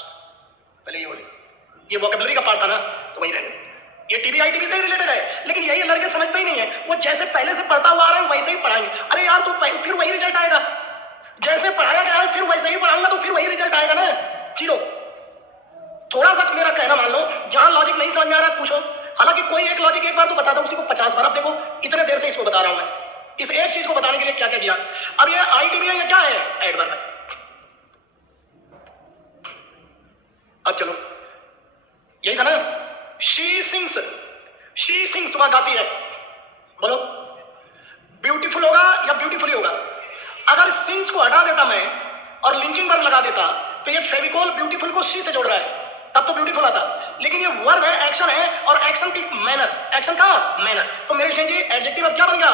पहले ये बोले, ये वोकेबलरी का पार्ट था ना, तो वही रहने। ये टीबीआईटीबी से ही रिलेटेड है, लेकिन यही लड़के समझते ही नहीं है। वो जैसे पहले से पढ़ता हुआ आ रहा है वैसे ही पढ़ाएंगे। अरे यार तू फिर वही रिजल्ट आएगा, जैसे पढ़ाया गया है फिर वैसे ही पढ़ाऊंगा तो फिर वही रिजल्ट आएगा ना, जीरो। थोड़ा सा मेरा कहना मान लो, जहां लॉजिक नहीं समझ आ रहा है पूछो। हालांकि कोई एक लॉजिक एक बार तो बता दो, उसी को 50 बार। अब देखो इतने देर से इसको बता रहा हूं मैं, इस एक चीज को बताने के लिए क्या क्या किया। अब ये आईटीबी ये क्या है? एडवर्ब है। अब चलो, यही था ना, शी सिंग्स वहां गाती है। बोलो ब्यूटीफुल होगा या ब्यूटीफुली होगा? अगर सिंग्स को हटा देता मैं और लिंकिंग वर्ब लगा देता तो ये फेविकोल ब्यूटीफुल को शी से जोड़ रहा है, तब तो ब्यूटीफुल आता। लेकिन ये वर्ब है, एक्शन है, और एक्शन की मैनर, एक्शन का मैनर। तो मेरे जी एडजेक्टिव अब क्या बन गया?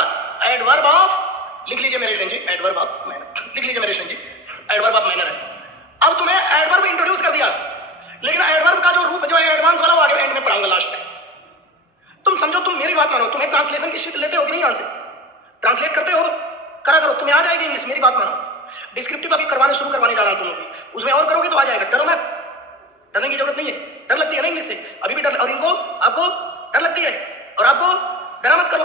एडवर्ब ऑफ, लिख लीजिए मेरे जी, एडवर्ब ऑफ मैनर, लिख लीजिए मेरे जी, एडवर्ब ऑफ मैनर है। अब तुम्हें एडवर्ब इंट्रोड्यूस कर दिया, लेकिन एडवर्ब का जो रूप जो है एडवांस वाला, वो आगे एंड में पढ़ाऊंगा लास्ट में। तुम समझो, तुम मेरी बात मानो, तुम्हें ट्रांसलेशन की शीट लेते हो कि नहीं? यहां से ट्रांसलेट करते हो, करा करो, तुम्हें आ जाएगी इंग्लिश, मेरी बात मानो। डिस्क्रिप्टिव अभी शुरू करवाने जा रहा हूं तुम लोग, उसमें और करोगे तो आ जाएगा। डरो मत, डरने की जरूरत नहीं है। डर लगती है ना इंग्लिश से, अभी भी डर, और इनको आपको डर लगती है, और आपको डरा मत करो।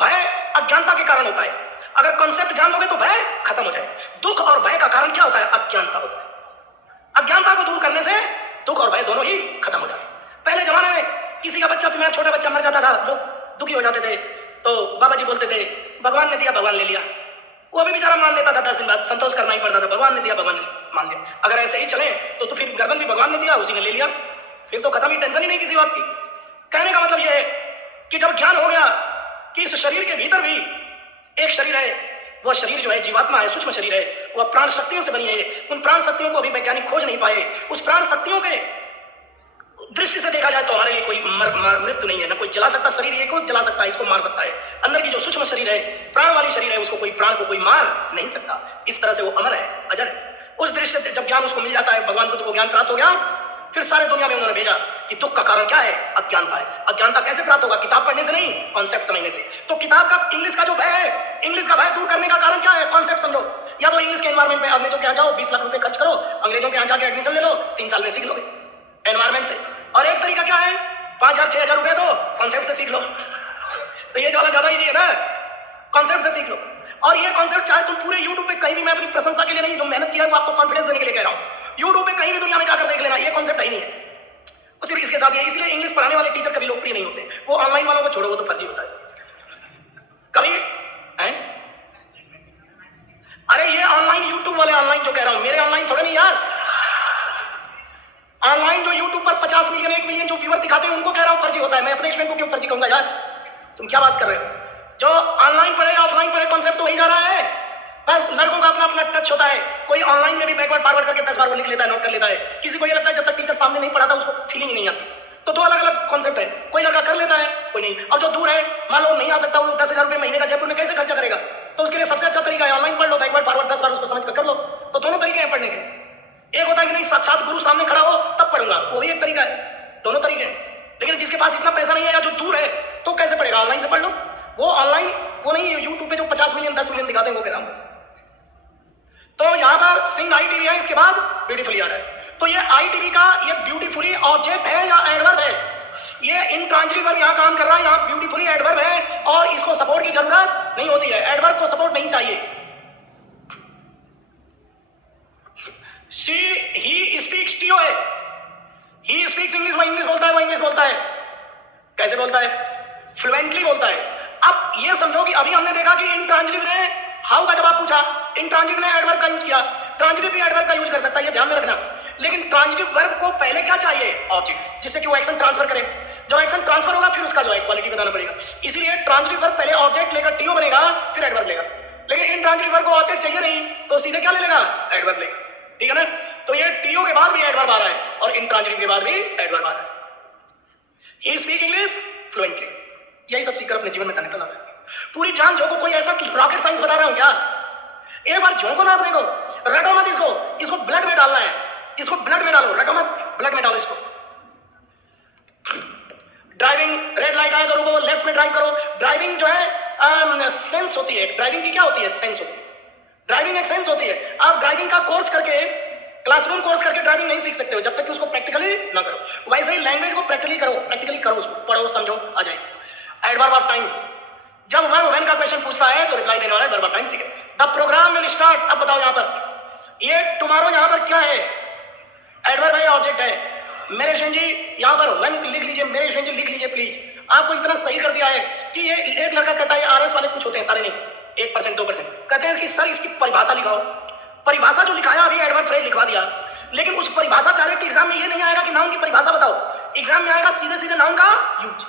भय अज्ञानता के कारण होता है। अगर कॉन्सेप्ट जान लोगे तो भय खत्म हो जाए। दुख और भय का कारण क्या होता है? अज्ञानता होता है। अज्ञानता को दूर करने से दुख और भय दोनों ही खत्म हो जाते। पहले जमाने में किसी का बच्चा, तुम्हारा छोटा बच्चा मर जाता था, लोग दुखी हो जाते थे, तो बाबा जी बोलते थे भगवान ने दिया भगवान ले लिया। वो अभी बेचारा मान लेता था, 10 दिन बाद संतोष करना ही पड़ता था, भगवान ने दिया भगवान ने मान लिया। अगर ऐसे ही चले तो फिर गर्दन भी भगवान ने दिया, उसी ने ले लिया, फिर तो खत्म ही, टेंशन ही नहीं किसी बात की। कहने का मतलब यह है कि जब ज्ञान हो गया कि इस शरीर के भीतर भी एक शरीर है, वह शरीर जो है जीवात्मा है, सूक्ष्म शरीर है, वह प्राण शक्तियों से बनी है। उन प्राण शक्तियों को अभी वैज्ञानिक खोज नहीं पाए। उस प्राण शक्तियों के दृष्टि से देखा जाए तो हमारे लिए कोई मृत्यु नहीं है, ना कोई जला सकता शरीर, ये कोई जला सकता है, इसको मार सकता है। अंदर की जो सूक्ष्म शरीर है, प्राण वाली शरीर है, उसको कोई प्राण को कोई मार नहीं सकता। इस तरह से वो अमर है, अजर है। उस दृश्य से जब ज्ञान उसको मिल जाता है, भगवान बुद्ध को ज्ञान प्राप्त हो गया, फिर सारे दुनिया में उन्होंने भेजा कि दुख का कारण क्या है? अज्ञानता है। अज्ञानता कैसे प्राप्त होगा? किताब पढ़ने से नहीं, कॉन्सेप्ट समझने से। तो किताब का, इंग्लिश का जो भय है, इंग्लिश का भय दूर करने का कारण क्या है? कॉन्सेप्ट समझो। या तो इंग्लिश के एनवायरमेंट में अंग्रेजों के यहाँ जाओ, 20 लाख रुपए खर्च करो, अंग्रेजों के यहाँ जाके एडमिशन ले लो, 3 साल में सीख लोगे एनवायरमेंट से। और एक तरीका क्या है? 5,000 6,000 रुपए दो, कॉन्सेप्ट से सीख लो। तो ये वाला ज्यादा इजी है ना, कॉन्सेप्ट से सीख लो। और ये कॉन्सेप्ट चाहे तुम पूरे यूट्यूब पे कहीं भी, मैं अपनी प्रशंसा के लिए नहीं, जो मेहनत किया है वो आपको कॉन्फिडेंस देने के लिए कह रहा हूं, यूट्यूब पे कहीं भी दुनिया में जाकर देख लेना, ये कॉन्सेप्ट है ही नहीं है। सिर्फ इसके साथ ये, इसलिए इंग्लिश पढ़ाने वाले टीचर कभी लोकप्रिय नहीं होते। वो ऑनलाइन वालों को छोड़ो, वो तो फर्जी होता है कभी है। अरे ये ऑनलाइन यूट्यूब वाले, ऑनलाइन जो कह रहा हूं, मेरे ऑनलाइन थोड़े नहीं यार, ऑनलाइन जो यूट्यूब पर 50 मिलियन 1 मिलियन जो व्यूअर दिखाते हैं उनको कह रहा हूं फर्जी होता है। मैं अपने स्टूडेंट को क्यों फर्जी कहूंगा यार? तुम क्या बात कर रहे हो? जो ऑनलाइन पढ़े ऑफलाइन पढ़े, कॉन्सेप्ट तो वही जा रहा है। बस लड़कों का अपना अपना टच होता है। कोई ऑनलाइन में भी बैकवर्ड फॉरवर्ड करके 10 बार वो लिख लेता है, नोट कर लेता है। किसी को ये लगता है जब तक टीचर सामने नहीं पढ़ाता उसको फीलिंग ही नहीं आती। तो दो अलग अलग कॉन्सेप्ट है, कोई लड़का कर लेता है, कोई नहीं। अब जो दूर है, मान लो नहीं आ सकता, वो 10,000 रुपए महीने का जयपुर में कैसे खर्चा करेगा? तो उसके लिए सबसे अच्छा तरीका है ऑनलाइन पढ़ लो, बैकवर्ड फॉरवर्ड 10 बार उसको समझ कर लो। तो दोनों तरीके हैं पढ़ने के। एक होता है कि नहीं साक्षात गुरु सामने खड़ा हो तब पढ़ूंगा, वो भी एक तरीका है। दोनों तरीके हैं। लेकिन जिसके पास इतना पैसा नहीं है या जो दूर है तो कैसे पढ़ेगा? ऑनलाइन से पढ़ लो। वो ऑनलाइन वो नहीं, यूट्यूब पे जो 50 मिलियन 10 मिलियन दिखाते हैं वो कह रहा हूं। तो यहां पर सिंग आईटीवी है, इसके बाद ब्यूटीफुली आ रहा है। तो ये आईटीवी का ये ब्यूटीफुली ऑब्जेक्ट है या एडवर्ब है? ये इंट्रांजिटिव वर्ब यहां काम कर रहा है, यहां ब्यूटीफुली एडवर्ब है, और इसको सपोर्ट की जरूरत नहीं होती है। एडवर्ब को सपोर्ट नहीं चाहिए। ही स्पीक्स टीओ है, ही स्पीक्स इंग्लिश, वो इंग्लिश बोलता है, वो इंग्लिश बोलता है। कैसे बोलता है? फ्लुएंटली बोलता है। अब ये समझो कि अभी हमने देखा कि इंट्रांजिटिव ने हाउ का जवाब पूछा, इंट्रांजिटिव ने एडवर्ब का यूज किया, ट्रांजिटिव भी एडवर्ब का यूज कर सकता है, ये ध्यान में रखना। लेकिन ट्रांजिटिव वर्ब को पहले क्या चाहिए? ऑब्जेक्ट, जिससे कि वो एक्शन ट्रांसफर करे। जब एक्शन ट्रांसफर होगा फिर उसका जो है क्वालिटी बताना पड़ेगा। इसीलिए ट्रांजिटिव वर्ब पहले ऑब्जेक्ट लेकर टीओ बनेगा, फिर एडवर्ब लेगा। लेकिन इंट्रांजिटिव वर्ब को ऑब्जेक्ट चाहिए नहीं, तो सीधे क्या ले लेगा? एडवर्ब लेगा। ठीक है ना? तो ये टीओ के बाद भी एडवर्ब आ रहा है और इंट्रांजिटिव के बाद भी एडवर्ब आ रहा है। ही स्पीक इंग्लिश फ्लुएंटली, यही सब सीखकर अपने जीवन में करने का है। पूरी जान झोंको, कोई ऐसा रॉकेट साइंस बता रहा हूं क्या? एक बार झोंको ना अपने को, रटो मत इसको ब्लड में डालना है, इसको ब्लड में डालो, रटो मत, ब्लड में डालो इसको। ड्राइविंग, रेड लाइट आए तो रुको, लेफ्ट में ड्राइव करो। ड्राइविंग जो है सेंस होती है। ड्राइविंग की क्या होती है? सेंस होती है। ड्राइविंग एक सेंस होती है। आप ड्राइविंग का कोर्स करके क्लासरूम कोर्स करके ड्राइविंग नहीं सीख सकते हो जब तक कि उसको प्रैक्टिकली ना करो। वैसे ही लैंग्वेज को प्रैक्टिकली करो, उसको पढ़ो, समझो, आ जाएगी। एडवर्ब ऑफ टाइम, जब वर्ब व्हेन का क्वेश्चन पूछता है तो रिप्लाई देने वाला है वर्ब ऑफ टाइम, ठीक है। द प्रोग्राम विल स्टार्ट, अब बताओ यहां पर ये टुमारो यहां पर क्या है, एडवर्ब है या ऑब्जेक्ट है? मेरे जी यहां पर व्हेन लिख लीजिए, मेरे जी लिख लीजिए प्लीज। आपको इतना सही कर दिया है कि ये एक लड़का कहता है आरएस वाले कुछ होते हैं, सारे नहीं, 1% 2% कहते हैं कि सर इसकी परिभाषा लिखाओ। परिभाषा जो लिखाया अभी एडवर्ब फ्रेज लिखवा दिया, लेकिन उस परिभाषा डायरेक्ट एग्जाम में ये नहीं आएगा कि नाउन की परिभाषा बताओ, एग्जाम में आएगा सीधे सीधे नाउन का यूज,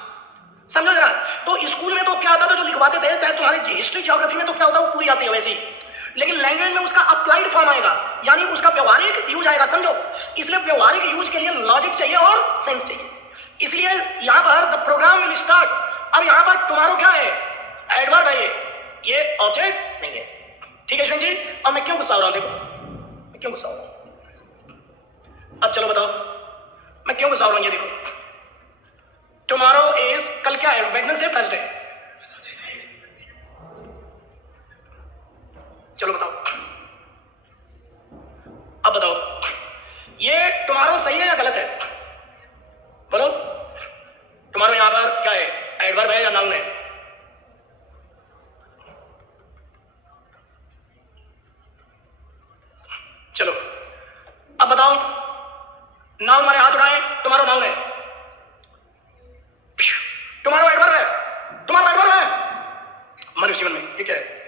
समझो जरा। तो स्कूल में तो क्या आता था जो लिखवाते थे, चाहे तुम्हारे हिस्ट्री ज्योग्राफी में तो क्या होता है वो पूरी आती है वैसी, लेकिन लैंग्वेज में उसका अप्लाइड फॉर्म आएगा, यानी उसका व्यवहारिक यूज आएगा, समझो। इसलिए व्यवहारिक यूज के लिए लॉजिक चाहिए और सेंस चाहिए, इसलिए यहां पर द प्रोग्राम विल स्टार्ट। अब यहां पर तुम्हारा क्या है, एडवर्ब है, ये ऑब्जेक्ट नहीं है, ठीक है यशवंत जी। अब मैं क्यों गुस्सा हो रहा हूं, देखो मैं क्यों गुस्सा हो रहा हूं, अब चलो बताओ मैं क्यों गुस्सा हो रहा हूं। ये देखो टुमारो इज, कल क्या है, वेडनेसडे थर्सडे, चलो बताओ, अब बताओ ये टुमारो सही है या गलत है, बोलो। टुमारो यहां पर क्या है, एडवर्ब है या नाउन है? चलो अब बताओ, नाउन मारे हाथ उठाए, टुमारो नाउन है, टुमारो एडवर्ब है, टुमारो एडवर्ब है मनुष्य जीवन में, ये क्या है?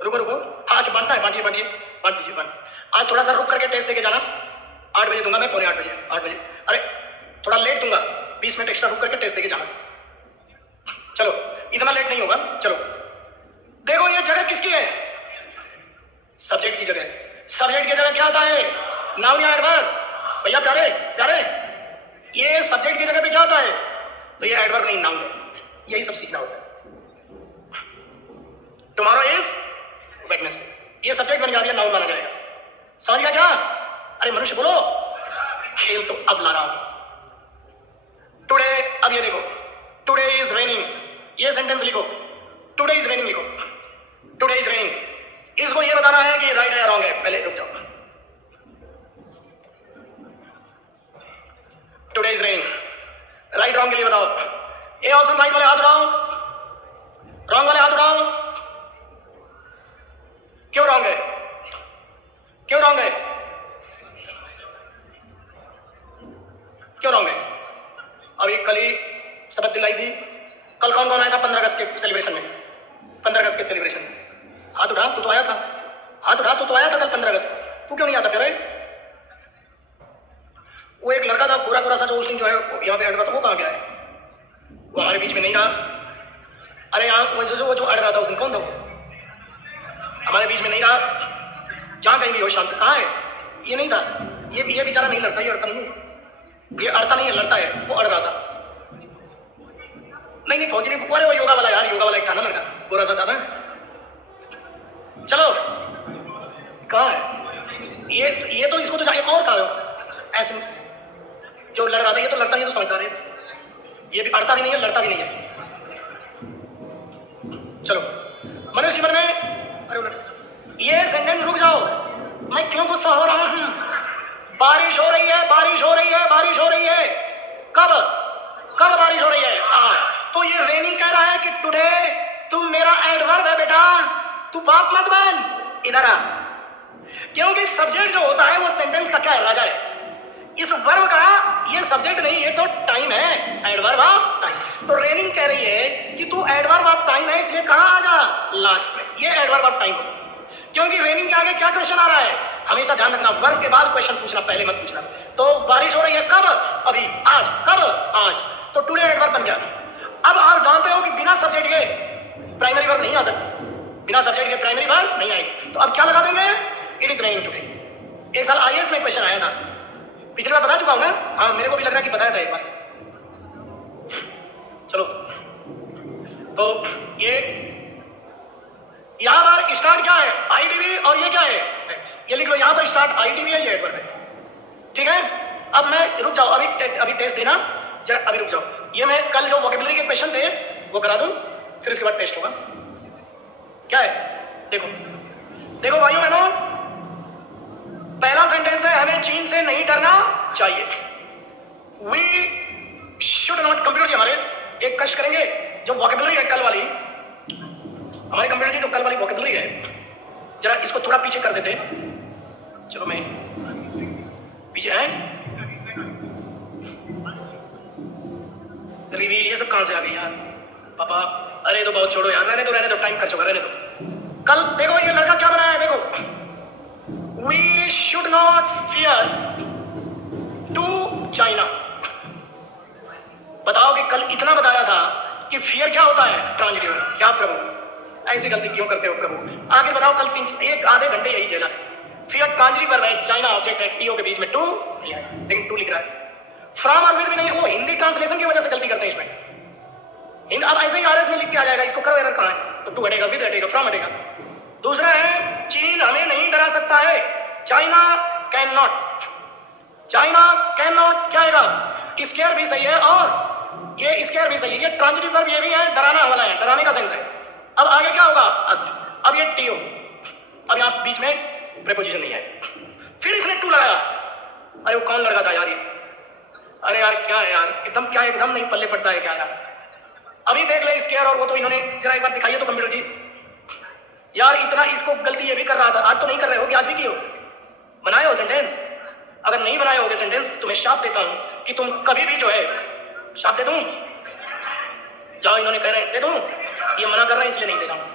रुको रुको, हाँ अच्छा बांटना है, बांट दीजिए बांट। आज थोड़ा सा रुक करके टेस्ट देके जाना, 8 बजे दूंगा मैं, पौने 8 बजे, 8 बजे, अरे थोड़ा लेट दूंगा, 20 मिनट एक्स्ट्रा रुक करके टेस्ट देके जाना। चलो इतना लेट नहीं होगा, चलो देखो ये जगह किसकी है, सब्जेक्ट की जगह। सब्जेक्ट की जगह क्या आता है, नाउन या एडवर्ब? भैया प्यारे प्यारे, ये सब्जेक्ट की जगह पे क्या आता है, तो ये एडवर्ब नहीं नाउन है, यही सब सीखना होता है। टुमारो इज वेडनेसडे, ये सब्जेक्ट बन गया, नाउन माना जाएगा, समझ गया क्या? अरे मनुष्य बोलो, खेल तो अब ला रहा हूं। टुडे, अब ये देखो टुडे इज रेनिंग, ये सेंटेंस लिखो, टुडे इज रेनिंग लिखो, टुडे इज रेनिंग, इसको ये बताना है कि राइट है या रॉन्ग है, पहले रुक जाओ। Today is raining, right wrong के लिए बताओ। ए ऑप्शन राइट वाले हाथ उठाओ, रॉन्ग वाले हाथ उठाओ। क्यों रॉन्ग है, क्यों रॉन्ग है, क्यों रॉन्ग है? अभी कल ही शपथ दिलाई थी, कल कौन कौन आया था 15 अगस्त के सेलिब्रेशन में, 15 अगस्त के सेलिब्रेशन में? हाथ उठा, तू तो आया था, हाथ उठा, तू तो आया था कल 15 अगस्त, तू क्यों नहीं आता फिर? वो एक लड़का था पूरा पूरा सा, जो उस दिन जो है यहाँ पे अड़ रहा था, वो कहाँ गया है? वो हमारे बीच में नहीं रहा। अरे यहाँ वो जो अड़ रहा था उस दिन, कौन था वो? हमारे बीच में नहीं रहा, जहाँ कहीं भी हो शांत, कहाँ है? ये नहीं था, ये बेचारा नहीं लड़ता, ये अड़ता नहीं है, ये अड़ता नहीं है, लड़ता है, वो अड़ रहा था। नहीं फौजी नहीं, अरे वो योगा वाला यार, योगा वाला एक था ना लड़का, गोरा सा था ना। चलो कहाँ है ये तो इसको तो एक और था ऐसे जो लड़ रहा था, ये तो लड़ता नहीं, तो समझदार है, ये भी अड़ता भी नहीं है, लड़ता भी नहीं है। चलो मनुष्य जीवन में, अरे ये सेंटेंस, रुक जाओ, मैं क्यों गुस्सा हो रहा हूं? बारिश हो रही है, बारिश हो रही है, बारिश हो रही है, कब कब बारिश हो रही है? तो ये रेनिंग कह रहा है कि टुडे, तुम मेरा एडवर्ब है बेटा, तू बाप मत बन, इधर आ, क्योंकि सब्जेक्ट जो होता है वो सेंटेंस का क्या है, राजा है। इस वर्ब का ये सब्जेक्ट नहीं, ये तो टाइम है, एडवर्ब ऑफ टाइम। तो रेनिंग कह रही है कि तू एडवर्ब ऑफ टाइम है, इसलिए कहां आ जा, लास्ट में, ये एडवर्ब ऑफ टाइम, क्योंकि रेनिंग के आगे क्या क्वेश्चन आ रहा है, हमेशा ध्यान रखना, वर्ब के बाद क्वेश्चन पूछना, पहले मत पूछना। तो बारिश हो रही है कब, अभी, आज, कब, आज, तो टुडे एडवर्ब बन गया। अब आप जानते हो कि बिना सब्जेक्ट के प्राइमरी वर्ब नहीं आ सकती, बिना सब्जेक्ट के प्राइमरी वर्ब नहीं आएगी, तो अब क्या लगा देंगे, इट इज रेनिंग टुडे। एक साल आईएएस में क्वेश्चन आया था, पिछली बार बता चुका हूं ना, हाँ मेरे को भी लग रहा है कि बताया था एक बार। चलो तो ये यहां पर स्टार्ट क्या है, आईटीवी, और ये क्या है, ये लिख लो, यहां पर स्टार्ट आईटीवी है, ये एडवर्ब है, ठीक है। अब मैं रुक जाओ, अभी टेस्ट देना जरा, अभी रुक जाओ, ये मैं कल जो वोकेबुलरी के क्वेश्चन थे वो करा दूं, फिर उसके बाद टेस्ट होगा। क्या है, देखो देखो भाइयों बहनों, पहला सेंटेंस है हमें चीन से नहीं डरना चाहिए। वी शुड नॉट, कंप्यूटर जी हमारे एक कष्ट करेंगे, जो वोकेबलरी है कल वाली, हमारे कंप्यूटर जी जो कल वाली वोकेबलरी है, जरा इसको थोड़ा पीछे कर देते। चलो मैं पीछे है, रिवील ये सब कहां से आ गई यार पापा? अरे तो बहुत छोड़ो यार, रहने दो, टाइम खर्च होगा, रहने दो। कल देखो ये लड़का क्या बनाया है, देखो, we should not fear to China. बताओ कि कल इतना बताया था कि फियर क्या होता है ट्रांजिटिव, क्या प्रभु ऐसी गलती क्यों करते हो प्रभु? आगे बताओ, कल एक आधे घंटे यही झेला। फियर ट्रांजिटिव वर्ब है, चाइना ऑब्जेक्ट है, टीओ के बीच में टू नहीं है, लेकिन टू लिख रहा है। फ्रॉम और विद भी नहीं है, वो हिंदी ट्रांसलेशन की वजह से गलती करते हैं इसमें। अब ऐसे ही आरएस में लिख के आ जाएगा, इसको करो एरर कहां है, तो टू हटेगा, विद हटेगा, फ्रॉम हटेगा। दूसरा है चीन हमें नहीं डरा सकता है, China can not, China can not क्या आएगा? स्केयर भी सही है और ये स्केयर भी सही है, ये ट्रांजिटिव वर्ब ये भी है, डराना वाला है, डराने का सेंस है। अब आगे क्या होगा? अब ये टी हो, अब यहां बीच में प्रीपोजिशन नहीं है, फिर इसने टू लगाया। अरे वो कौन लड़का था यार ये? अरे यार क्या है यार, एकदम क्या एकदम नहीं पल्ले पड़ता है क्या यार? अभी देख ले स्केयर, और वो तो इन्होंने जरा एक बार दिखाइए तो कंप्यूटर जी यार, इतना इसको गलती ये भी कर रहा था, आज तो नहीं कर रहे हो कि आज भी की हो? बनाए हो सेंटेंस? अगर नहीं बनाए होगे सेंटेंस, तुम्हें शाप देता हूं कि तुम कभी भी जो है, शाप दे दूं? जाओ, इन्होंने कह रहे हैं दे दूं, ये मना कर रहे हैं इसलिए नहीं दे रहा हूं,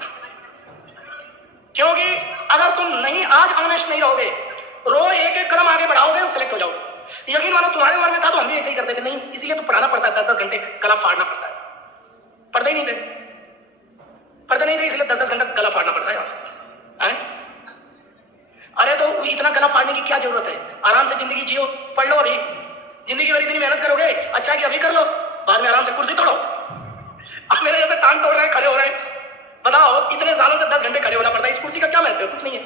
क्योंकि अगर तुम नहीं आज ऑनेस्ट नहीं रहोगे, रो एक एक कदम आगे बढ़ाओगे और सिलेक्ट हो जाओगे। यकीन मानो तुम्हारे उम्र में था तो हम भी ऐसे ही करते थे, नहीं इसीलिए तो पढ़ाना पड़ता है, 10-10 घंटे गला फाड़ना पड़ता है। पढ़ते ही नहीं थे, पढ़ते नहीं थे, इसलिए 10-10 घंटा गला फाड़ना पड़ता है। अरे तो इतना गला फाड़ने की क्या जरूरत है? आराम से जिंदगी जियो, पढ़ लो, अभी जिंदगी भर इतनी मेहनत करोगे, अच्छा कि अभी कर लो, बाद में आराम से कुर्सी तोड़ो। अब मेरे जैसे टांग तोड़ रहे हैं, खड़े हो रहे हैं, बताओ इतने सालों से 10 घंटे खड़े होना पड़ता है, इस कुर्सी का क्या महत्व है? कुछ नहीं है।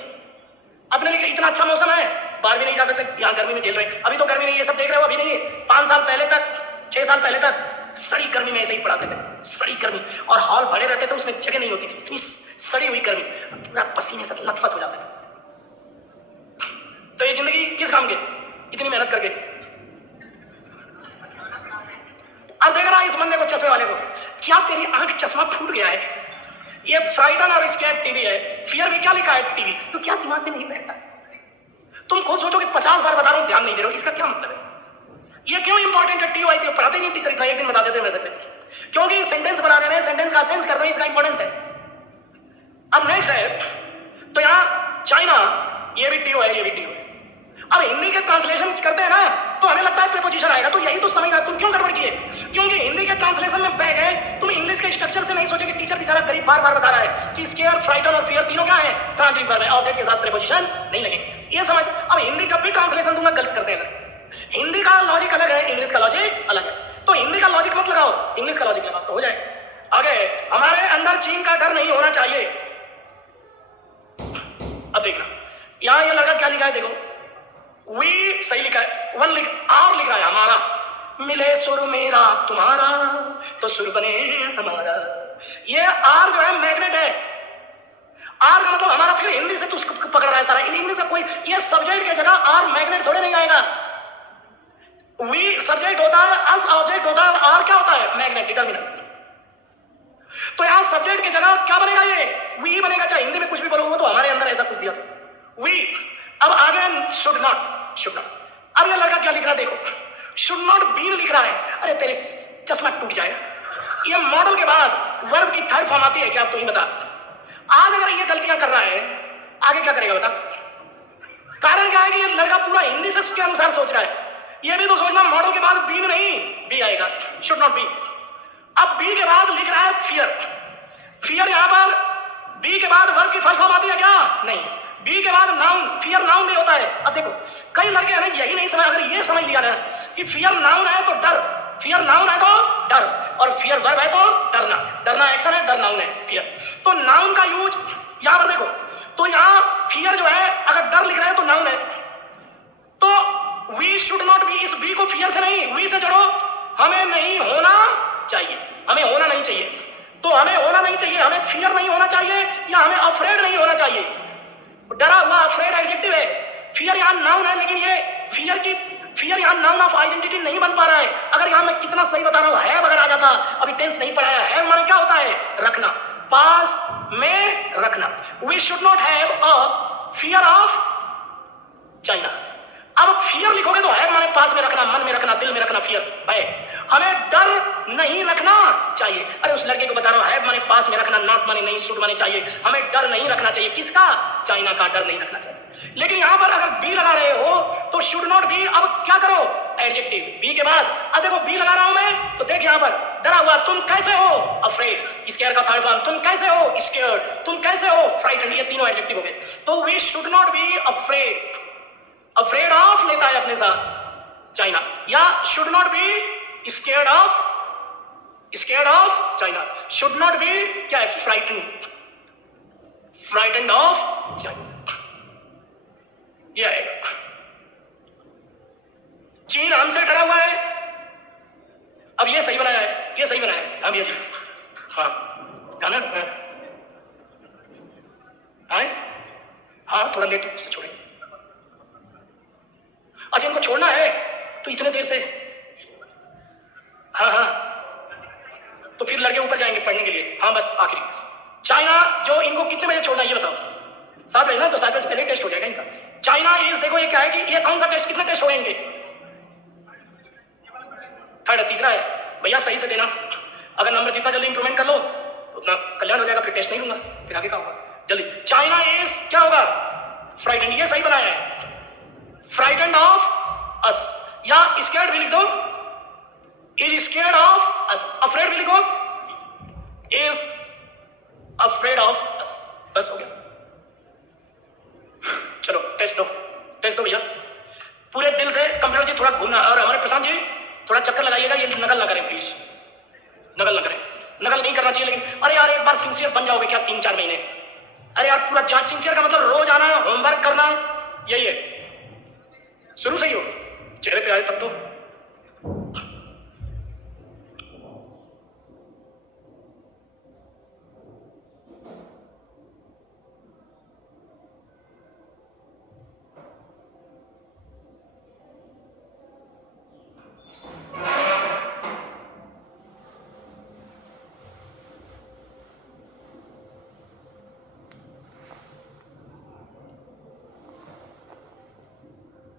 अपने लिए इतना अच्छा मौसम है, बाहर भी नहीं जा सकते, यहाँ गर्मी में झेल रहे हैं। अभी तो गर्मी नहीं, ये सब देख रहे हो, अभी नहीं है, 5 साल पहले तक, 6 साल पहले तक सड़ी गर्मी में ऐसे ही पढ़ाते थे, सड़ी गर्मी, और हॉल भरे रहते थे, उसमें जगह नहीं होती थी, इतनी सड़ी हुई गर्मी, पूरा पसीने से लथपथ हो जाते थे। तो ये जिंदगी किस काम के, इतनी मेहनत करके? अब देख रहा इस बंदे को, चश्मे वाले को, क्या तेरी आंख चश्मा फूट गया है? ये फ्राइडन और स्कैर टीवी है, फियर में क्या लिखा है टीवी, तो क्या दिमाग में नहीं बैठता? तुम खुद सोचो कि 50 बार बता रहा हूं, ध्यान नहीं दे रहे हो, इसका क्या मतलब है? ये क्यों इंपॉर्टेंट है? टीओआईपी पढ़ाते नहीं टीचर, इतना एक दिन बता देते हैं वैसे, क्योंकि सेंटेंस बना रहे हैं, सेंटेंस का सेंस कर रहे हैं, इसका इंपॉर्टेंस है। अब नेक्स्ट है, तो यहां चाइना, ये भी टीओ है, ये भी टीओ है। अब हिंदी के ट्रांसलेशन करते हैं ना, तो हमें लगता है प्रीपोजिशन आएगा, तो यही तो समझना तुम क्यों गड़बड़ किए, क्योंकि हिंदी के ट्रांसलेशन में बैग है, तुम इंग्लिश के स्ट्रक्चर से नहीं सोचे कि टीचर बेचारा गरीब बार बार बता रहा है कि स्केयर, फ्राइटन और फियर तीनों क्या है? ट्रांजिटिव वर्ब है, ऑब्जेक्ट के साथ प्रीपोजिशन नहीं लगे, ये समझ। अब हिंदी जब भी ट्रांसलेशन दूंगा गलत करते हैं, हिंदी का लॉजिक अलग है, इंग्लिश का लॉजिक अलग है, तो हिंदी का लॉजिक मत लगाओ, इंग्लिश का लॉजिक लगाओ तो हो जाए। आगे, हमारे अंदर चीन का डर नहीं होना चाहिए। अब देखना यहां ये लड़का क्या लिखा है, देखो, वी सही लिखा है, वन लिख, आर लिख रहा है हमारा, मिले सुर मेरा तुम्हारा तो सुर बने हमारा। ये आर जो है मैग्नेट है, आर का मतलब हमारा, फिर हिंदी से तो उसको पकड़ रहा है सारा, इंग्लिश से कोई, ये सब्जेक्ट की जगह आर मैग्नेट थोड़े नहीं आएगा। वी सब्जेक्ट होता है, अस ऑब्जेक्ट होता है, आर क्या होता है? Magnet, determinant. तो यहां सब्जेक्ट की जगह क्या बनेगा? ये वी बनेगा, चाहे हिंदी में कुछ भी बोलो, तो हमारे अंदर ऐसा कुछ दिया था, वी। अब आगे शुड नॉट, शुड नॉट। अब ये लड़का क्या लिख रहा है, देखो, शुड नॉट बीन लिख रहा है। अरे तेरे चश्मा टूट जाए, ये मॉडल के बाद वर्ब की थर्ड फॉर्म आती है क्या? अब तो ही बता। आज अगर ये गलतियां कर रहा है, आगे क्या करेगा बता? कारण क्या है कि ये लड़का पूरा हिंदी से उसके अनुसार सोच रहा है। ये भी तो सोचना, मॉडल के बाद बीन नहीं, बी आएगा, शुड नॉट बी। अब बी के बाद लिख रहा है फियर, फियर यहां पर बी के बाद वर्ब की फर्स्ट फॉर्म आती है क्या? नहीं, बी के बाद नाउन, फियर नाउन भी होता है। अब देखो कई लड़के हैं ना यही नहीं समझ, अगर ये समझ लिया ना कि फियर नाउन है तो डर, फियर नाउन है तो डर, और फियर वर्ब है तो डरना, डरना एक्शन है, डर नाउन है, फियर। तो नाउन का यूज यहां पर देखो, तो यहां फियर जो है अगर डर लिख रहे हैं तो नाउन है, तो वी शुड नॉट बी, इस बी को फियर से नहीं वी से जोड़ो, हमें नहीं होना चाहिए, हमें होना नहीं चाहिए, तो हमें होना नहीं चाहिए, हमें फियर नहीं होना चाहिए, या हमें अफ्रेड नहीं होना चाहिए। डरा हुआ अफ्रेड एडजेक्टिव है, फियर यहाँ नाउन है, लेकिन ये फियर यहाँ नाउन ऑफ आइडेंटिटी नहीं बन पा रहा है। अगर यहाँ मैं कितना सही बता रहा हूँ, हैव अगर आ जाता, अभी टेंस नहीं पढ़ाया है, माने क्या होता है, रखना, पास में रखना। We should not have a fear of China. अब फियर लिखोगे तो है माने पास में रखना, मन में रखना, दिल में रखना, फियर है। हमें डर नहीं रखना चाहिए। अरे उस लड़के को बता रहा हूं, है माने पास में रखना, नॉट माने नहीं, शुड माने चाहिए। हमें डर नहीं रखना चाहिए। किसका? चाइना का डर नहीं रखना चाहिए। लेकिन यहां पर अगर बी लगा रहे हो तो शुड नॉट बी। अब क्या करो, एडजेक्टिव बी के बाद। अब देखो बी लगा रहा हूं मैं, तो देख यहां पर डरा हुआ, तुम कैसे हो, अफ्रेड। स्केयर का थर्ड फॉर्म, तुम कैसे हो, स्केयर्ड। तुम कैसे हो, फ्राइटेंड। ये तीनों एडजेक्टिव हो गए। तो we should not be afraid. Afraid of लेता है अपने साथ चाइना, या should not be scared of China. Should not be क्या है, फ्राइटेंड ऑफ चाइना। यह है चीन हमसे डरा हुआ है। अब ये सही बनाया है, ये सही बनाया है। हाँ भैया जी, हाँ गाना है, हाँ थोड़ा लेट से छोड़ेंगे। अच्छा इनको छोड़ना है तो इतने देर से, हाँ हाँ, तो फिर लड़के ऊपर जाएंगे पढ़ने के लिए। हाँ बस आखिरी चाइना, जो इनको कितने बजे छोड़ना है ये बताओ। 7 बजे ना, तो 7 बजे से पहले टेस्ट हो जाएगा इनका। चाइना इज, देखो ये क्या है कि ये कौन सा टेस्ट, कितने टेस्ट हो इनके, थर्ड, तीसरा है। भैया सही से देना, अगर नंबर जितना जल्दी इंप्रूवमेंट कर लो तो उतना कल्याण हो जाएगा। फिर टेस्ट नहीं लूंगा, फिर आगे का होगा जल्दी। चाइना इज क्या होगा, फ्राइटेंड। ये सही बनाया है, फ्राइटेंड ऑफ अस, या स्कैर्ड भी लिख दो, is scared of us. Afraid भी लिखो, इज अफ्रेड ऑफ अस। बस हो गया। चलो टेस्ट दो भैया पूरे दिल से। कंप्यूटर जी थोड़ा घूमना, और हमारे प्रशांत जी थोड़ा चक्कर लगाइएगा, ये नकल ना करें प्लीज, नकल ना करें। नकल नहीं करना चाहिए, लेकिन अरे यार एक बार सिंसियर बन जाओगे क्या 3-4 महीने। अरे यार पूरा जांच, सिंसियर का मतलब रोज आना, होमवर्क करना, यही है। शुरू से ही हो, चेहरे पे आए तब तो